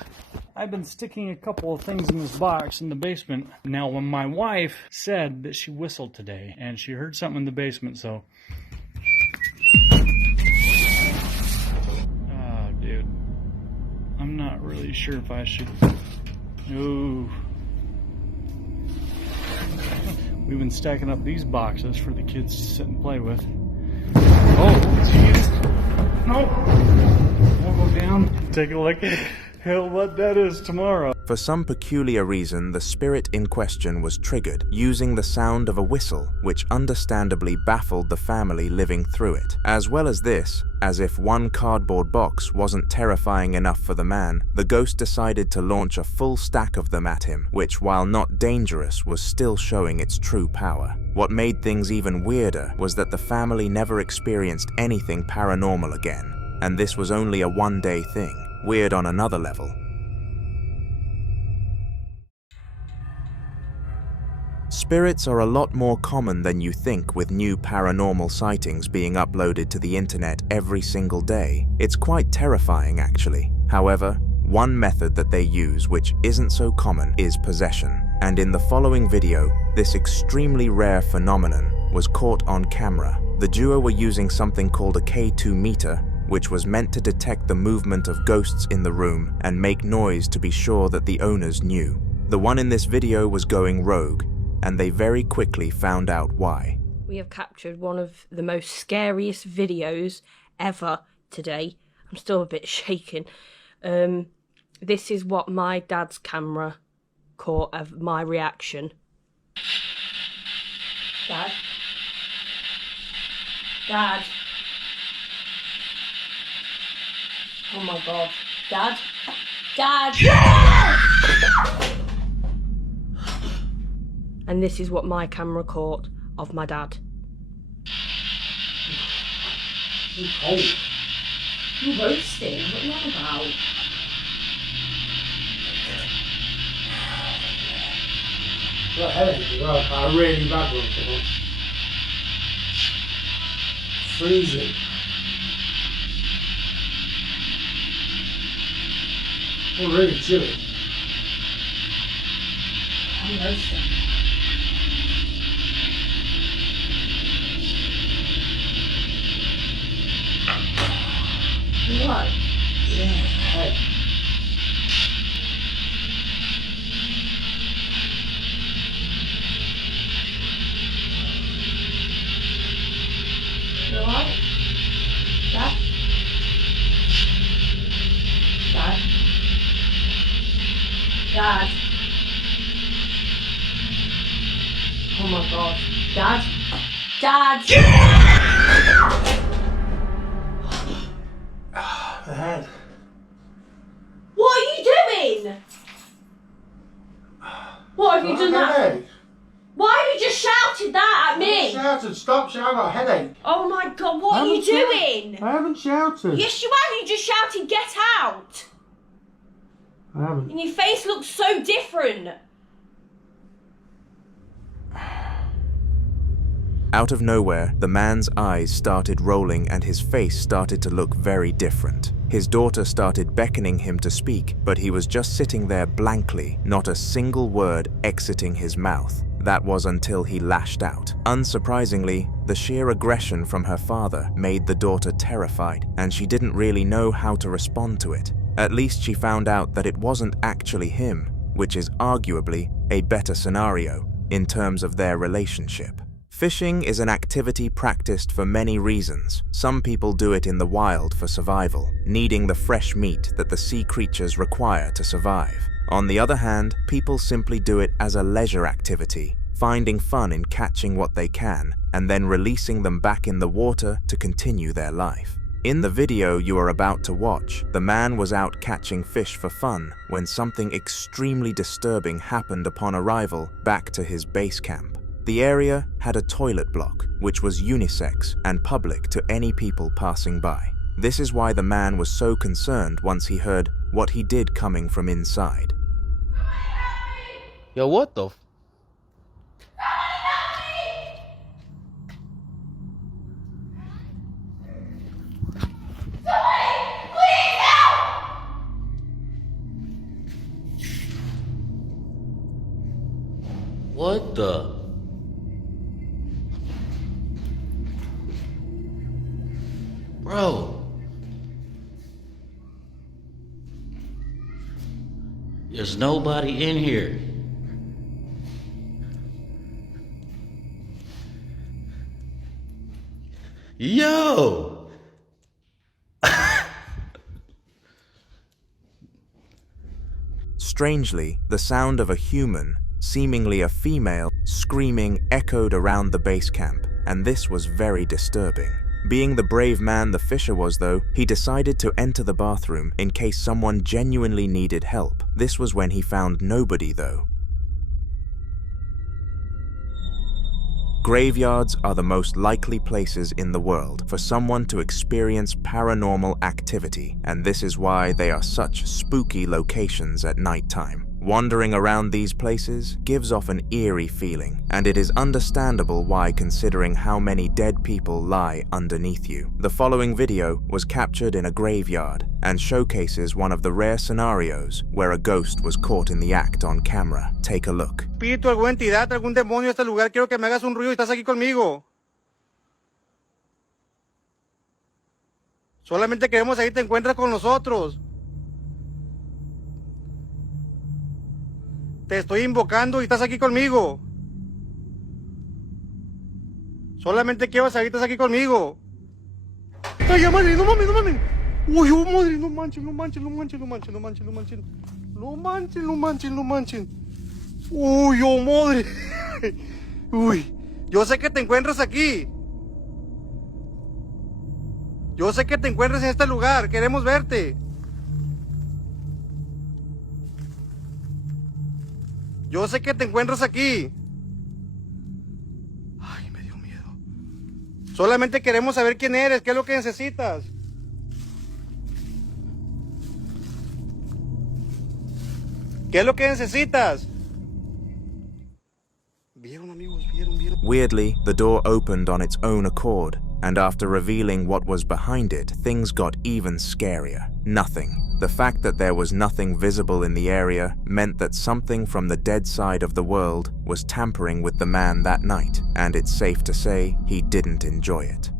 I've been sticking a couple of things in this box in the basement. Now, when my wife said that she whistled today, and she heard something in the basement, so... Dude, I'm not really sure if I should... Ooh. We've been stacking up these boxes for the kids to sit and play with. Oh, jeez. No. We'll go down, take a look at what that is tomorrow. For some peculiar reason, the spirit in question was triggered using the sound of a whistle, which understandably baffled the family living through it. As well as this, as if one cardboard box wasn't terrifying enough for the man, the ghost decided to launch a full stack of them at him, which, while not dangerous, was still showing its true power. What made things even weirder was that the family never experienced anything paranormal again, and this was only a one-day thing. Weird on another level. Spirits are a lot more common than you think, with new paranormal sightings being uploaded to the internet every single day. It's quite terrifying, actually. However, one method that they use which isn't so common is possession. And in the following video, this extremely rare phenomenon was caught on camera. The duo were using something called a K2 meter, which was meant to detect the movement of ghosts in the room and make noise to be sure that the owners knew. The one in this video was going rogue, and they very quickly found out why. We have captured one of the most scariest videos ever today. I'm still a bit shaken. This is what my dad's camera caught of my reaction. Dad? Dad? Oh my god. Dad? Dad! And this is what my camera caught of my dad. You cold. You roasting? What are you on about? Got a headache as well, a really bad one for me. Freezing. I'm really chilly. I'm roasting. You alright? Yeah, hey. You alright? Dad? Dad? Dad? Oh my god. Dad? Dad! The head. What are you doing? What have you done that? Headache. Why have you just shouted that at me? I shouted, stop shouting, I got a headache. Oh my god, what are you doing? I haven't shouted. Yes you have, you just shouted get out. I haven't. And your face looks so different. Out of nowhere, the man's eyes started rolling and his face started to look very different. His daughter started beckoning him to speak, but he was just sitting there blankly, not a single word exiting his mouth. That was until he lashed out. Unsurprisingly, the sheer aggression from her father made the daughter terrified, and she didn't really know how to respond to it. At least she found out that it wasn't actually him, which is arguably a better scenario in terms of their relationship. Fishing is an activity practiced for many reasons. Some people do it in the wild for survival, needing the fresh meat that the sea creatures require to survive. On the other hand, people simply do it as a leisure activity, finding fun in catching what they can and then releasing them back in the water to continue their life. In the video you are about to watch, the man was out catching fish for fun when something extremely disturbing happened upon arrival back to his base camp. The area had a toilet block, which was unisex and public to any people passing by. This is why the man was so concerned once he heard what he did coming from inside. Yo, what the f- What the? Bro. There's nobody in here. Yo! Strangely, the sound of a human, seemingly a female, screaming echoed around the base camp, and this was very disturbing. Being the brave man the fisher was though, he decided to enter the bathroom in case someone genuinely needed help. This was when he found nobody though. Graveyards are the most likely places in the world for someone to experience paranormal activity, and this is why they are such spooky locations at nighttime. Wandering around these places gives off an eerie feeling, and it is understandable why considering how many dead people lie underneath you. The following video was captured in a graveyard and showcases one of the rare scenarios where a ghost was caught in the act on camera. Take a look. Espíritu, alguna entidad, algún demonio de este lugar, quiero que me hagas un ruido y estás aquí conmigo. Solamente queremos ahí te encuentras con nosotros. Te estoy invocando y estás aquí conmigo. Solamente quiero saber que estás aquí conmigo. Ay, ya madre, no mames, no mames. Uy, oh madre, no manches, no manches, no manches, no manches, no manches, no manches. No manches, no manches, no manches. Uy, oh madre. Uy, yo sé que te encuentras aquí. Yo sé que te encuentras en este lugar, queremos verte. Yo sé que te encuentras aquí. Ay, me dio miedo. Solamente queremos saber quién eres, qué es lo que necesitas. ¿Qué es lo que necesitas? Vieron, amigos, vieron. Weirdly, the door opened on its own accord, and after revealing what was behind it, things got even scarier. Nothing. The fact that there was nothing visible in the area meant that something from the dead side of the world was tampering with the man that night, and it's safe to say he didn't enjoy it.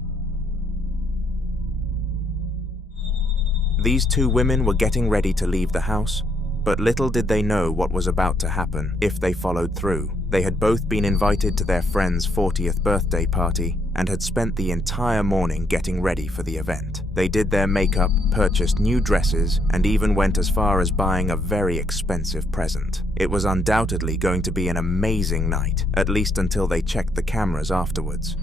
These two women were getting ready to leave the house, but little did they know what was about to happen if they followed through. They had both been invited to their friend's 40th birthday party and had spent the entire morning getting ready for the event. They did their makeup, purchased new dresses, and even went as far as buying a very expensive present. It was undoubtedly going to be an amazing night, at least until they checked the cameras afterwards.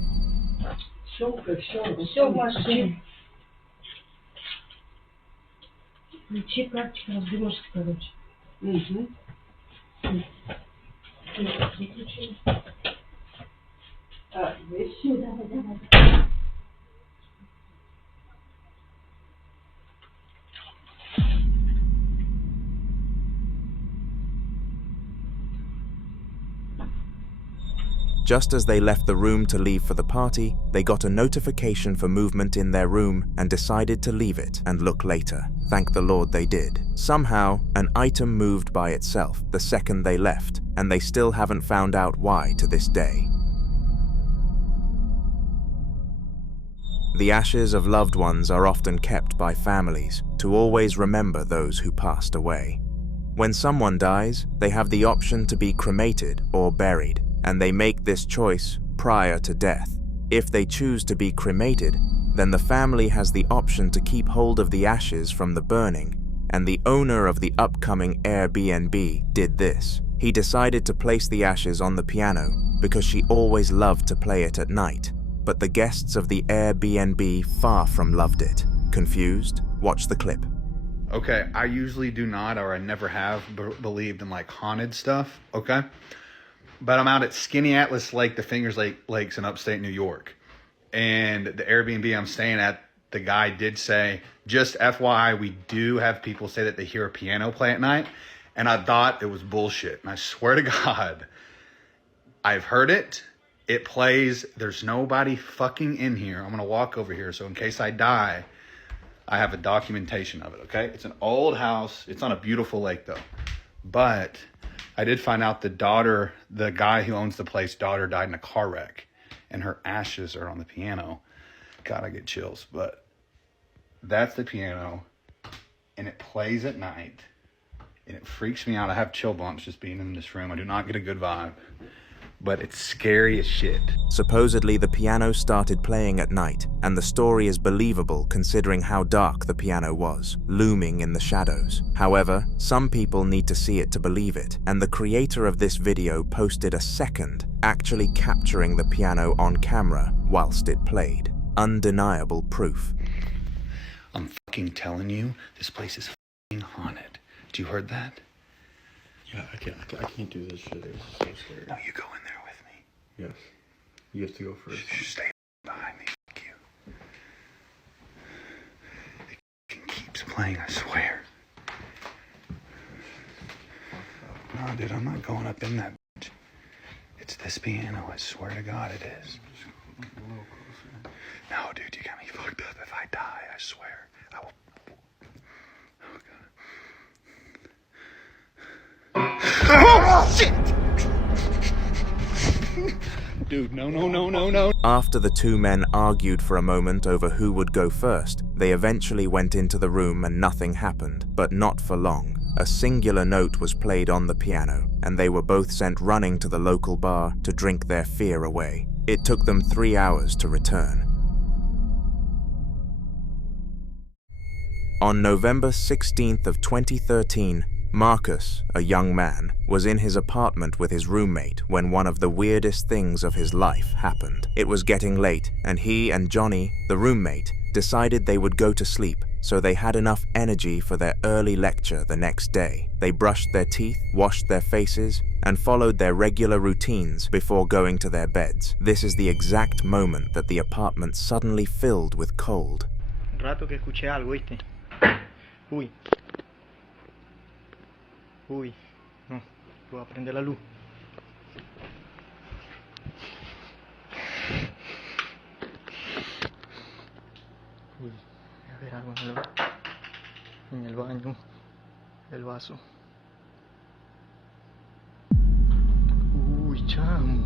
Just as they left the room to leave for the party, they got a notification for movement in their room and decided to leave it and look later. Thank the Lord they did. Somehow, an item moved by itself the second they left, and they still haven't found out why to this day. The ashes of loved ones are often kept by families to always remember those who passed away. When someone dies, they have the option to be cremated or buried, and they make this choice prior to death. If they choose to be cremated, then the family has the option to keep hold of the ashes from the burning, and the owner of the upcoming Airbnb did this. He decided to place the ashes on the piano because she always loved to play it at night. But the guests of the Airbnb far from loved it. Confused? Watch the clip. Okay, I usually do not, or I never have believed in like haunted stuff, okay? But I'm out at Skinny Atlas Lake, the Fingers Lakes in upstate New York. And the Airbnb I'm staying at, the guy did say, just FYI, we do have people say that they hear a piano play at night. And I thought it was bullshit. And I swear to God, I've heard it. It plays, there's nobody fucking in here. I'm going to walk over here, so in case I die, I have a documentation of it, okay? It's an old house. It's on a beautiful lake, though. But I did find out the daughter, the guy who owns the place, daughter died in a car wreck, and her ashes are on the piano. God, I get chills. But that's the piano, and it plays at night, and it freaks me out. I have chill bumps just being in this room. I do not get a good vibe. But it's scary as shit. Supposedly, the piano started playing at night, and the story is believable considering how dark the piano was, looming in the shadows. However, some people need to see it to believe it, and the creator of this video posted a second, actually capturing the piano on camera whilst it played. Undeniable proof. I'm fucking telling you, this place is fucking haunted. Do you heard that? Yeah, I can't do this shit. It's so scary. No, you go in there with me. Yes. You have to go first. Just stay behind me. Fuck you. It fucking keeps playing, I swear. No, dude, I'm not going up in that bitch. It's this piano, I swear to God it is. No, dude, you got me fucked up. If I die, I swear, I will. Oh, shit! Dude, no. After the two men argued for a moment over who would go first, they eventually went into the room and nothing happened, but not for long. A singular note was played on the piano, and they were both sent running to the local bar to drink their fear away. It took them 3 hours to return. On November 16th of 2013, Marcus, a young man, was in his apartment with his roommate when one of the weirdest things of his life happened. It was getting late, and he and Johnny, the roommate, decided they would go to sleep, so they had enough energy for their early lecture the next day. They brushed their teeth, washed their faces, and followed their regular routines before going to their beds. This is the exact moment that the apartment suddenly filled with cold. Rato que escuché algo, ¿viste? Uy. Uy, no, voy a prender la luz. Uy, voy a ver algo en el baño, el vaso. Uy, chamo.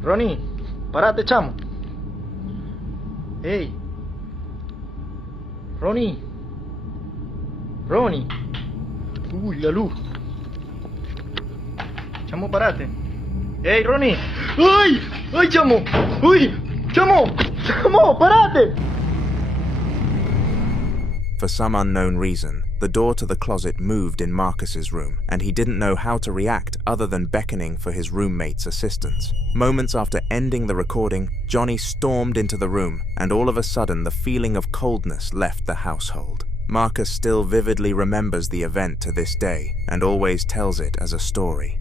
Ronnie, parate, chamo. Hey. Ronnie. Uy, la luz. Chamo, parate. Hey, Ronnie. ¡Ay! ¡Ay, chamo! ¡Uy! ¡Chamo! ¡Chamo, parate! For some unknown reason, the door to the closet moved in Marcus's room, and he didn't know how to react other than beckoning for his roommate's assistance. Moments after ending the recording, Johnny stormed into the room, and all of a sudden the feeling of coldness left the household. Marcus still vividly remembers the event to this day, and always tells it as a story.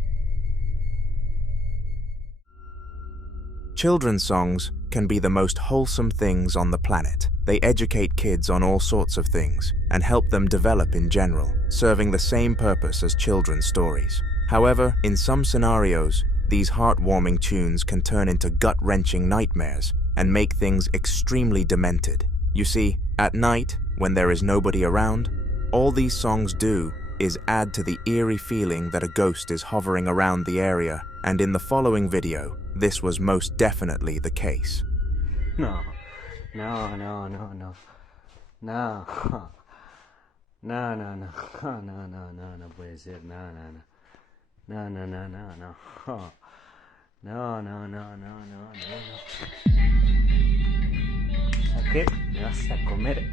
Children's songs can be the most wholesome things on the planet. They educate kids on all sorts of things, and help them develop in general, serving the same purpose as children's stories. However, in some scenarios, these heartwarming tunes can turn into gut-wrenching nightmares and make things extremely demented. You see, at night, when there is nobody around, all these songs do is add to the eerie feeling that a ghost is hovering around the area, and in the following video, this was most definitely the case. No, no, no, no, no. No. No, no, no. No, no, no, no puede ser. No, no, no. No, no, no, no, no. No, no, no, no, no, no, no. ¿A qué? ¿Me vas a comer?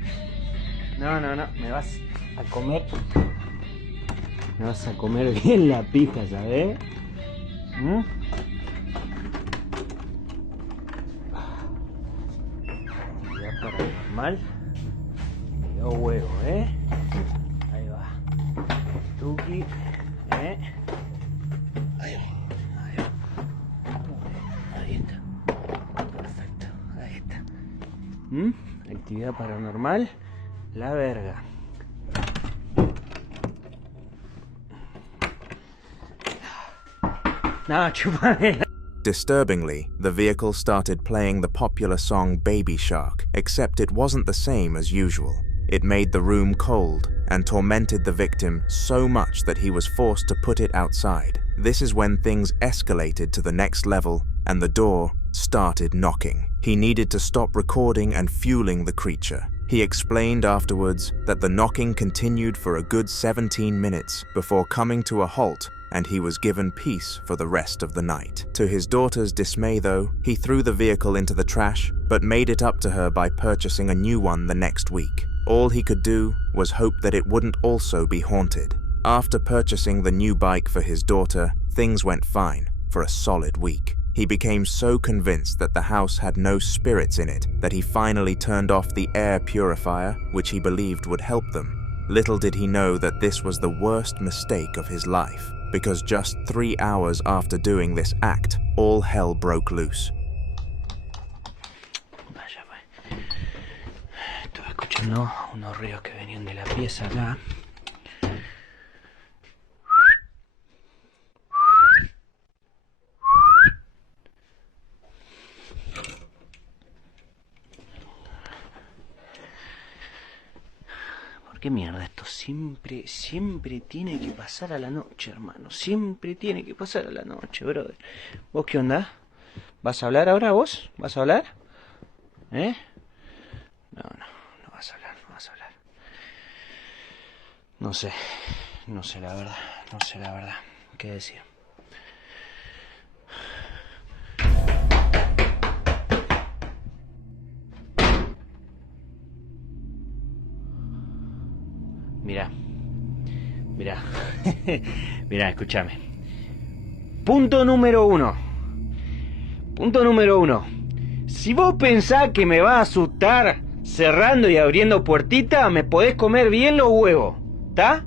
No, no, no. Me vas a comer. Me vas a comer bien la pija, ¿sabes? Ya paranormal. Y yo huevo, Ahí va. Tuki, Ahí va. Ahí va. Ahí está. Perfecto. Ahí está. Actividad paranormal. La verga. No, chúpame. Disturbingly, the vehicle started playing the popular song Baby Shark, except it wasn't the same as usual. It made the room cold and tormented the victim so much that he was forced to put it outside. This is when things escalated to the next level and the door started knocking. He needed to stop recording and fueling the creature. He explained afterwards that the knocking continued for a good 17 minutes before coming to a halt, and he was given peace for the rest of the night. To his daughter's dismay though, he threw the vehicle into the trash, but made it up to her by purchasing a new one the next week. All he could do was hope that it wouldn't also be haunted. After purchasing the new bike for his daughter, things went fine for a solid week. He became so convinced that the house had no spirits in it that he finally turned off the air purifier, which he believed would help them. Little did he know that this was the worst mistake of his life, because just 3 hours after doing this act, all hell broke loose. Vaya, pues. Estaba escuchando unos ruidos que venían de la pieza acá. ¿Qué mierda? Esto siempre tiene que pasar a la noche, hermano. Siempre tiene que pasar a la noche, brother. ¿Vos qué onda? ¿Vas a hablar ahora vos? ¿Vas a hablar? No vas a hablar, no vas a hablar. No sé la verdad. ¿Qué decir? Mirá, escúchame. Punto número uno. Si vos pensás que me va a asustar cerrando y abriendo puertita, me podés comer bien los huevos, ¿está?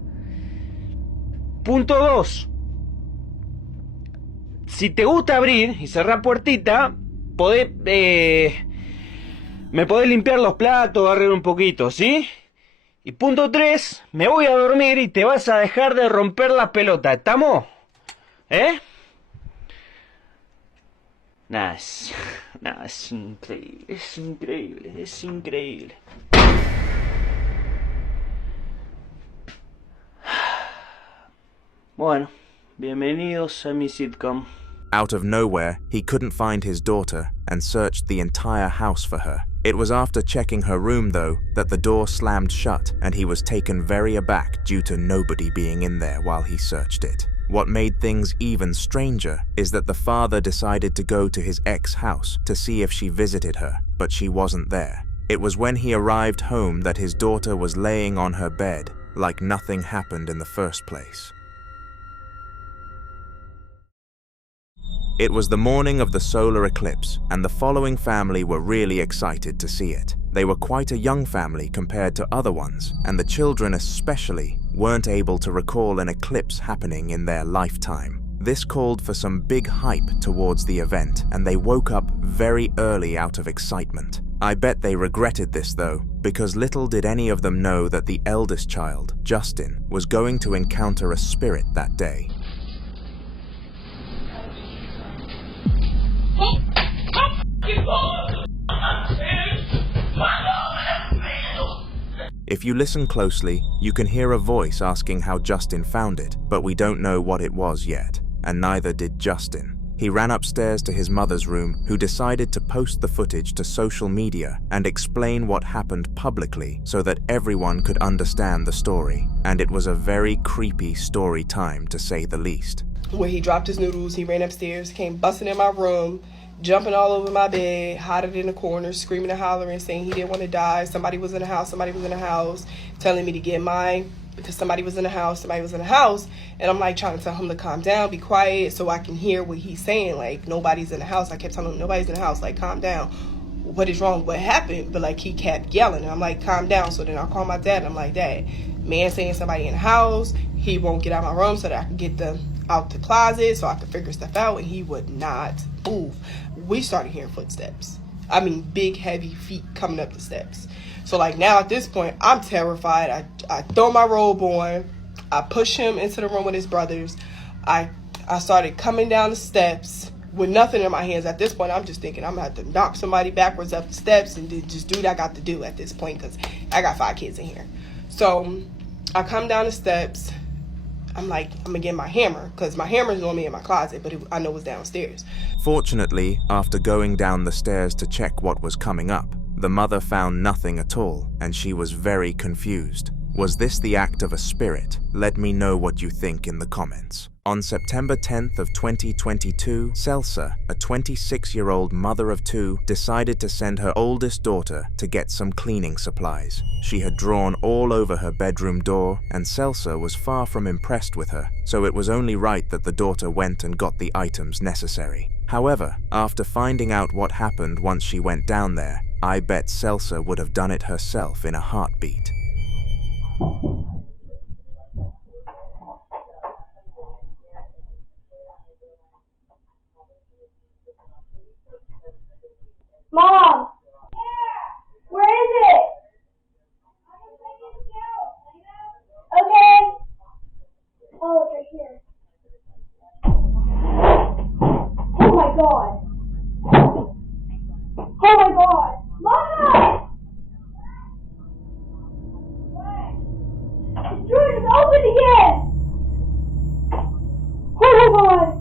Punto 2. Si te gusta abrir y cerrar puertita, me podés limpiar los platos, barrer un poquito, ¿sí? Y punto 3, me voy a dormir y te vas a dejar de romper la pelota, ¿estamos? Es increíble. Bueno, bienvenidos a mi sitcom. Out of nowhere, he couldn't find his daughter and searched the entire house for her. It was after checking her room, though, that the door slammed shut and he was taken very aback due to nobody being in there while he searched it. What made things even stranger is that the father decided to go to his ex house to see if she visited her, but she wasn't there. It was when he arrived home that his daughter was laying on her bed, like nothing happened in the first place. It was the morning of the solar eclipse, and the following family were really excited to see it. They were quite a young family compared to other ones, and the children especially weren't able to recall an eclipse happening in their lifetime. This called for some big hype towards the event, and they woke up very early out of excitement. I bet they regretted this though, because little did any of them know that the eldest child, Justin, was going to encounter a spirit that day. If you listen closely, you can hear a voice asking how Justin found it, but we don't know what it was yet, and neither did Justin. He ran upstairs to his mother's room, who decided to post the footage to social media and explain what happened publicly so that everyone could understand the story. And it was a very creepy story time, to say the least. Where he dropped his noodles, he ran upstairs, came busting in my room, jumping all over my bed, hiding in the corner, screaming and hollering, saying he didn't want to die. Somebody was in the house, telling me to get mine because somebody was in the house. And I'm like trying to tell him to calm down, be quiet, so I can hear what he's saying. Like, nobody's in the house. I kept telling him, nobody's in the house. Like, calm down. What is wrong? What happened? But like, he kept yelling. And I'm like, calm down. So then I call my dad. I'm like, Dad, man saying somebody in the house. He won't get out of my room so that I can get them out the closet so I could figure stuff out. And he would not move. We started hearing footsteps. I mean, big, heavy feet coming up the steps. So like now at this point, I'm terrified. I throw my robe on. I push him into the room with his brothers. I started coming down the steps with nothing in my hands. At this point, I'm just thinking I'm going to have to knock somebody backwards up the steps and just do what I got to do at this point because I got 5 kids in here. So I come down the steps. I'm like, I'm going to get my hammer because my hammer is normally in my closet, but I know it's downstairs. Fortunately, after going down the stairs to check what was coming up, the mother found nothing at all, and she was very confused. Was this the act of a spirit? Let me know what you think in the comments. On September 10th of 2022, Celsa, a 26-year-old mother of 2, decided to send her oldest daughter to get some cleaning supplies. She had drawn all over her bedroom door, and Celsa was far from impressed with her, so it was only right that the daughter went and got the items necessary. However, after finding out what happened once she went down there, I bet Celsa would have done it herself in a heartbeat. Mom! Where is it? Okay. Oh, it's right here. Oh my god. Oh my god. Mom! The door is open again! Oh my god.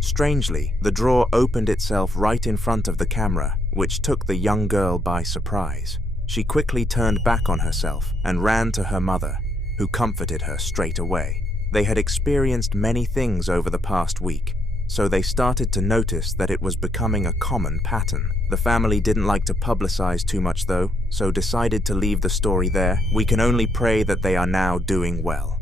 Strangely, the drawer opened itself right in front of the camera, which took the young girl by surprise. She quickly turned back on herself and ran to her mother, who comforted her straight away. They had experienced many things over the past week, so they started to notice that it was becoming a common pattern. The family didn't like to publicize too much though, so decided to leave the story there. We can only pray that they are now doing well.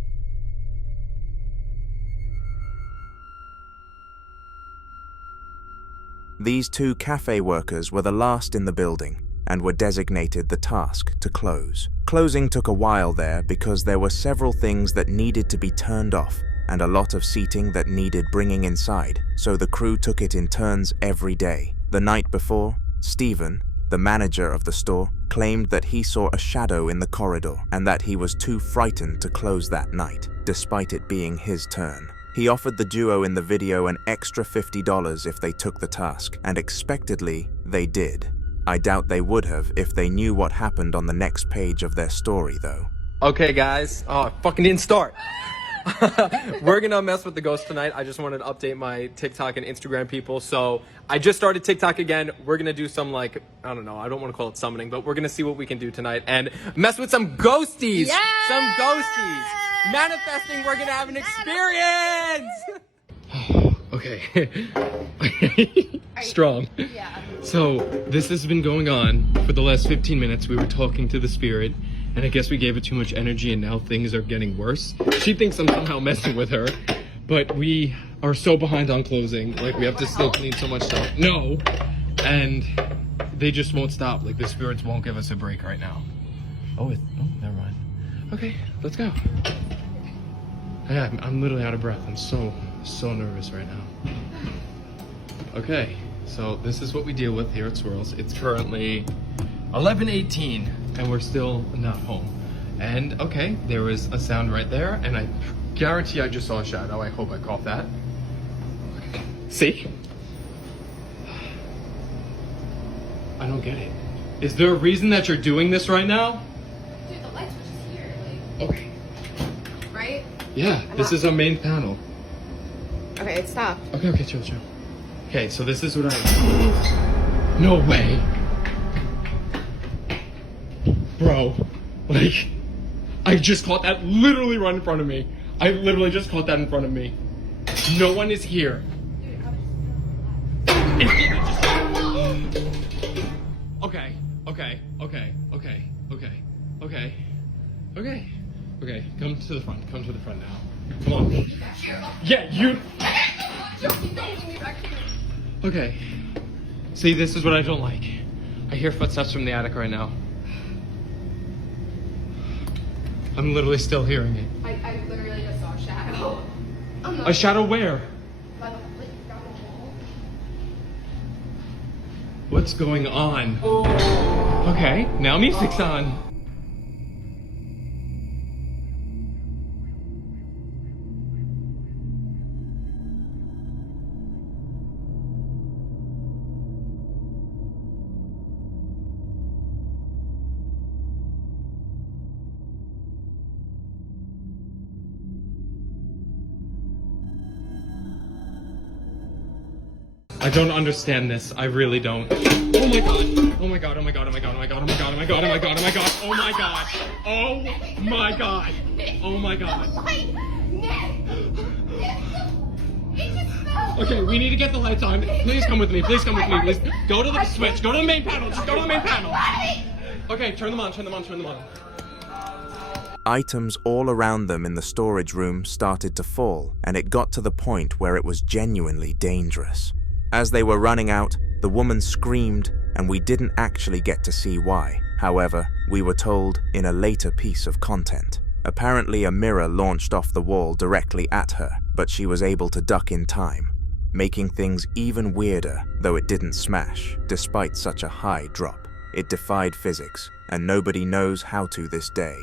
These 2 cafe workers were the last in the building and were designated the task to close. Closing took a while there because there were several things that needed to be turned off and a lot of seating that needed bringing inside, so the crew took it in turns every day. The night before, Stephen, the manager of the store, claimed that he saw a shadow in the corridor and that he was too frightened to close that night, despite it being his turn. He offered the duo in the video an extra $50 if they took the task, and expectedly, they did. I doubt they would have if they knew what happened on the next page of their story, though. Okay, guys. Oh, I fucking didn't start. We're gonna mess with the ghost tonight. I just wanted to update my TikTok and Instagram people. So I just started TikTok again. We're gonna do some, like, I don't know, I don't want to call it summoning, but we're gonna see what we can do tonight and mess with some ghosties. Yeah! Some ghosties. Manifesting, we're gonna have an experience. Okay. Strong. Yeah. So this has been going on for the last 15 minutes. We were talking to the spirit, and I guess we gave it too much energy, and now things are getting worse. She thinks I'm somehow messing with her, but we are so behind on closing. Like, we have to still clean so much stuff. No. And they just won't stop. Like, the spirits won't give us a break right now. Oh, never mind. Okay, let's go. Yeah, I'm literally out of breath. I'm so nervous right now. Okay, so this is what we deal with here at Swirls. It's currently 11:18 and we're still not home. And okay, there was a sound right there, and I guarantee I just saw a shadow. I hope I caught that. See? I don't get it. Is there a reason that you're doing this right now? Dude, the light switch is here, like... Okay. Right? Yeah, this is our main panel. Okay, it stopped. Okay, chill. Okay, so this is what I... No way. Bro, like, I just caught that literally right in front of me. I literally just caught that in front of me. No one is here. Okay, come to the front now. Come on. Yeah, you... Okay. See, this is what I don't like. I hear footsteps from the attic right now. I'm literally still hearing it. I literally just saw a shadow. A shadow where? By the, like, down the wall. What's going on? Okay, now music's on. I don't understand this. I really don't. Oh my god. Oh my god. Oh my god. Oh my god. Oh my god. Oh my god. Oh my god. Oh my god. Oh my god. Oh my god. Oh my god. Oh my god. Okay, we need to get the lights on. Please come with me. Please come with me. Please go to the switch. Go to the main panel. Just go to the main panel. Okay, turn them on. Turn them on. Turn them on. Items all around them in the storage room started to fall, and it got to the point where it was genuinely dangerous. As they were running out, the woman screamed, and we didn't actually get to see why. However, we were told in a later piece of content. Apparently a mirror launched off the wall directly at her, but she was able to duck in time, making things even weirder, though it didn't smash, despite such a high drop. It defied physics, and nobody knows how to this day.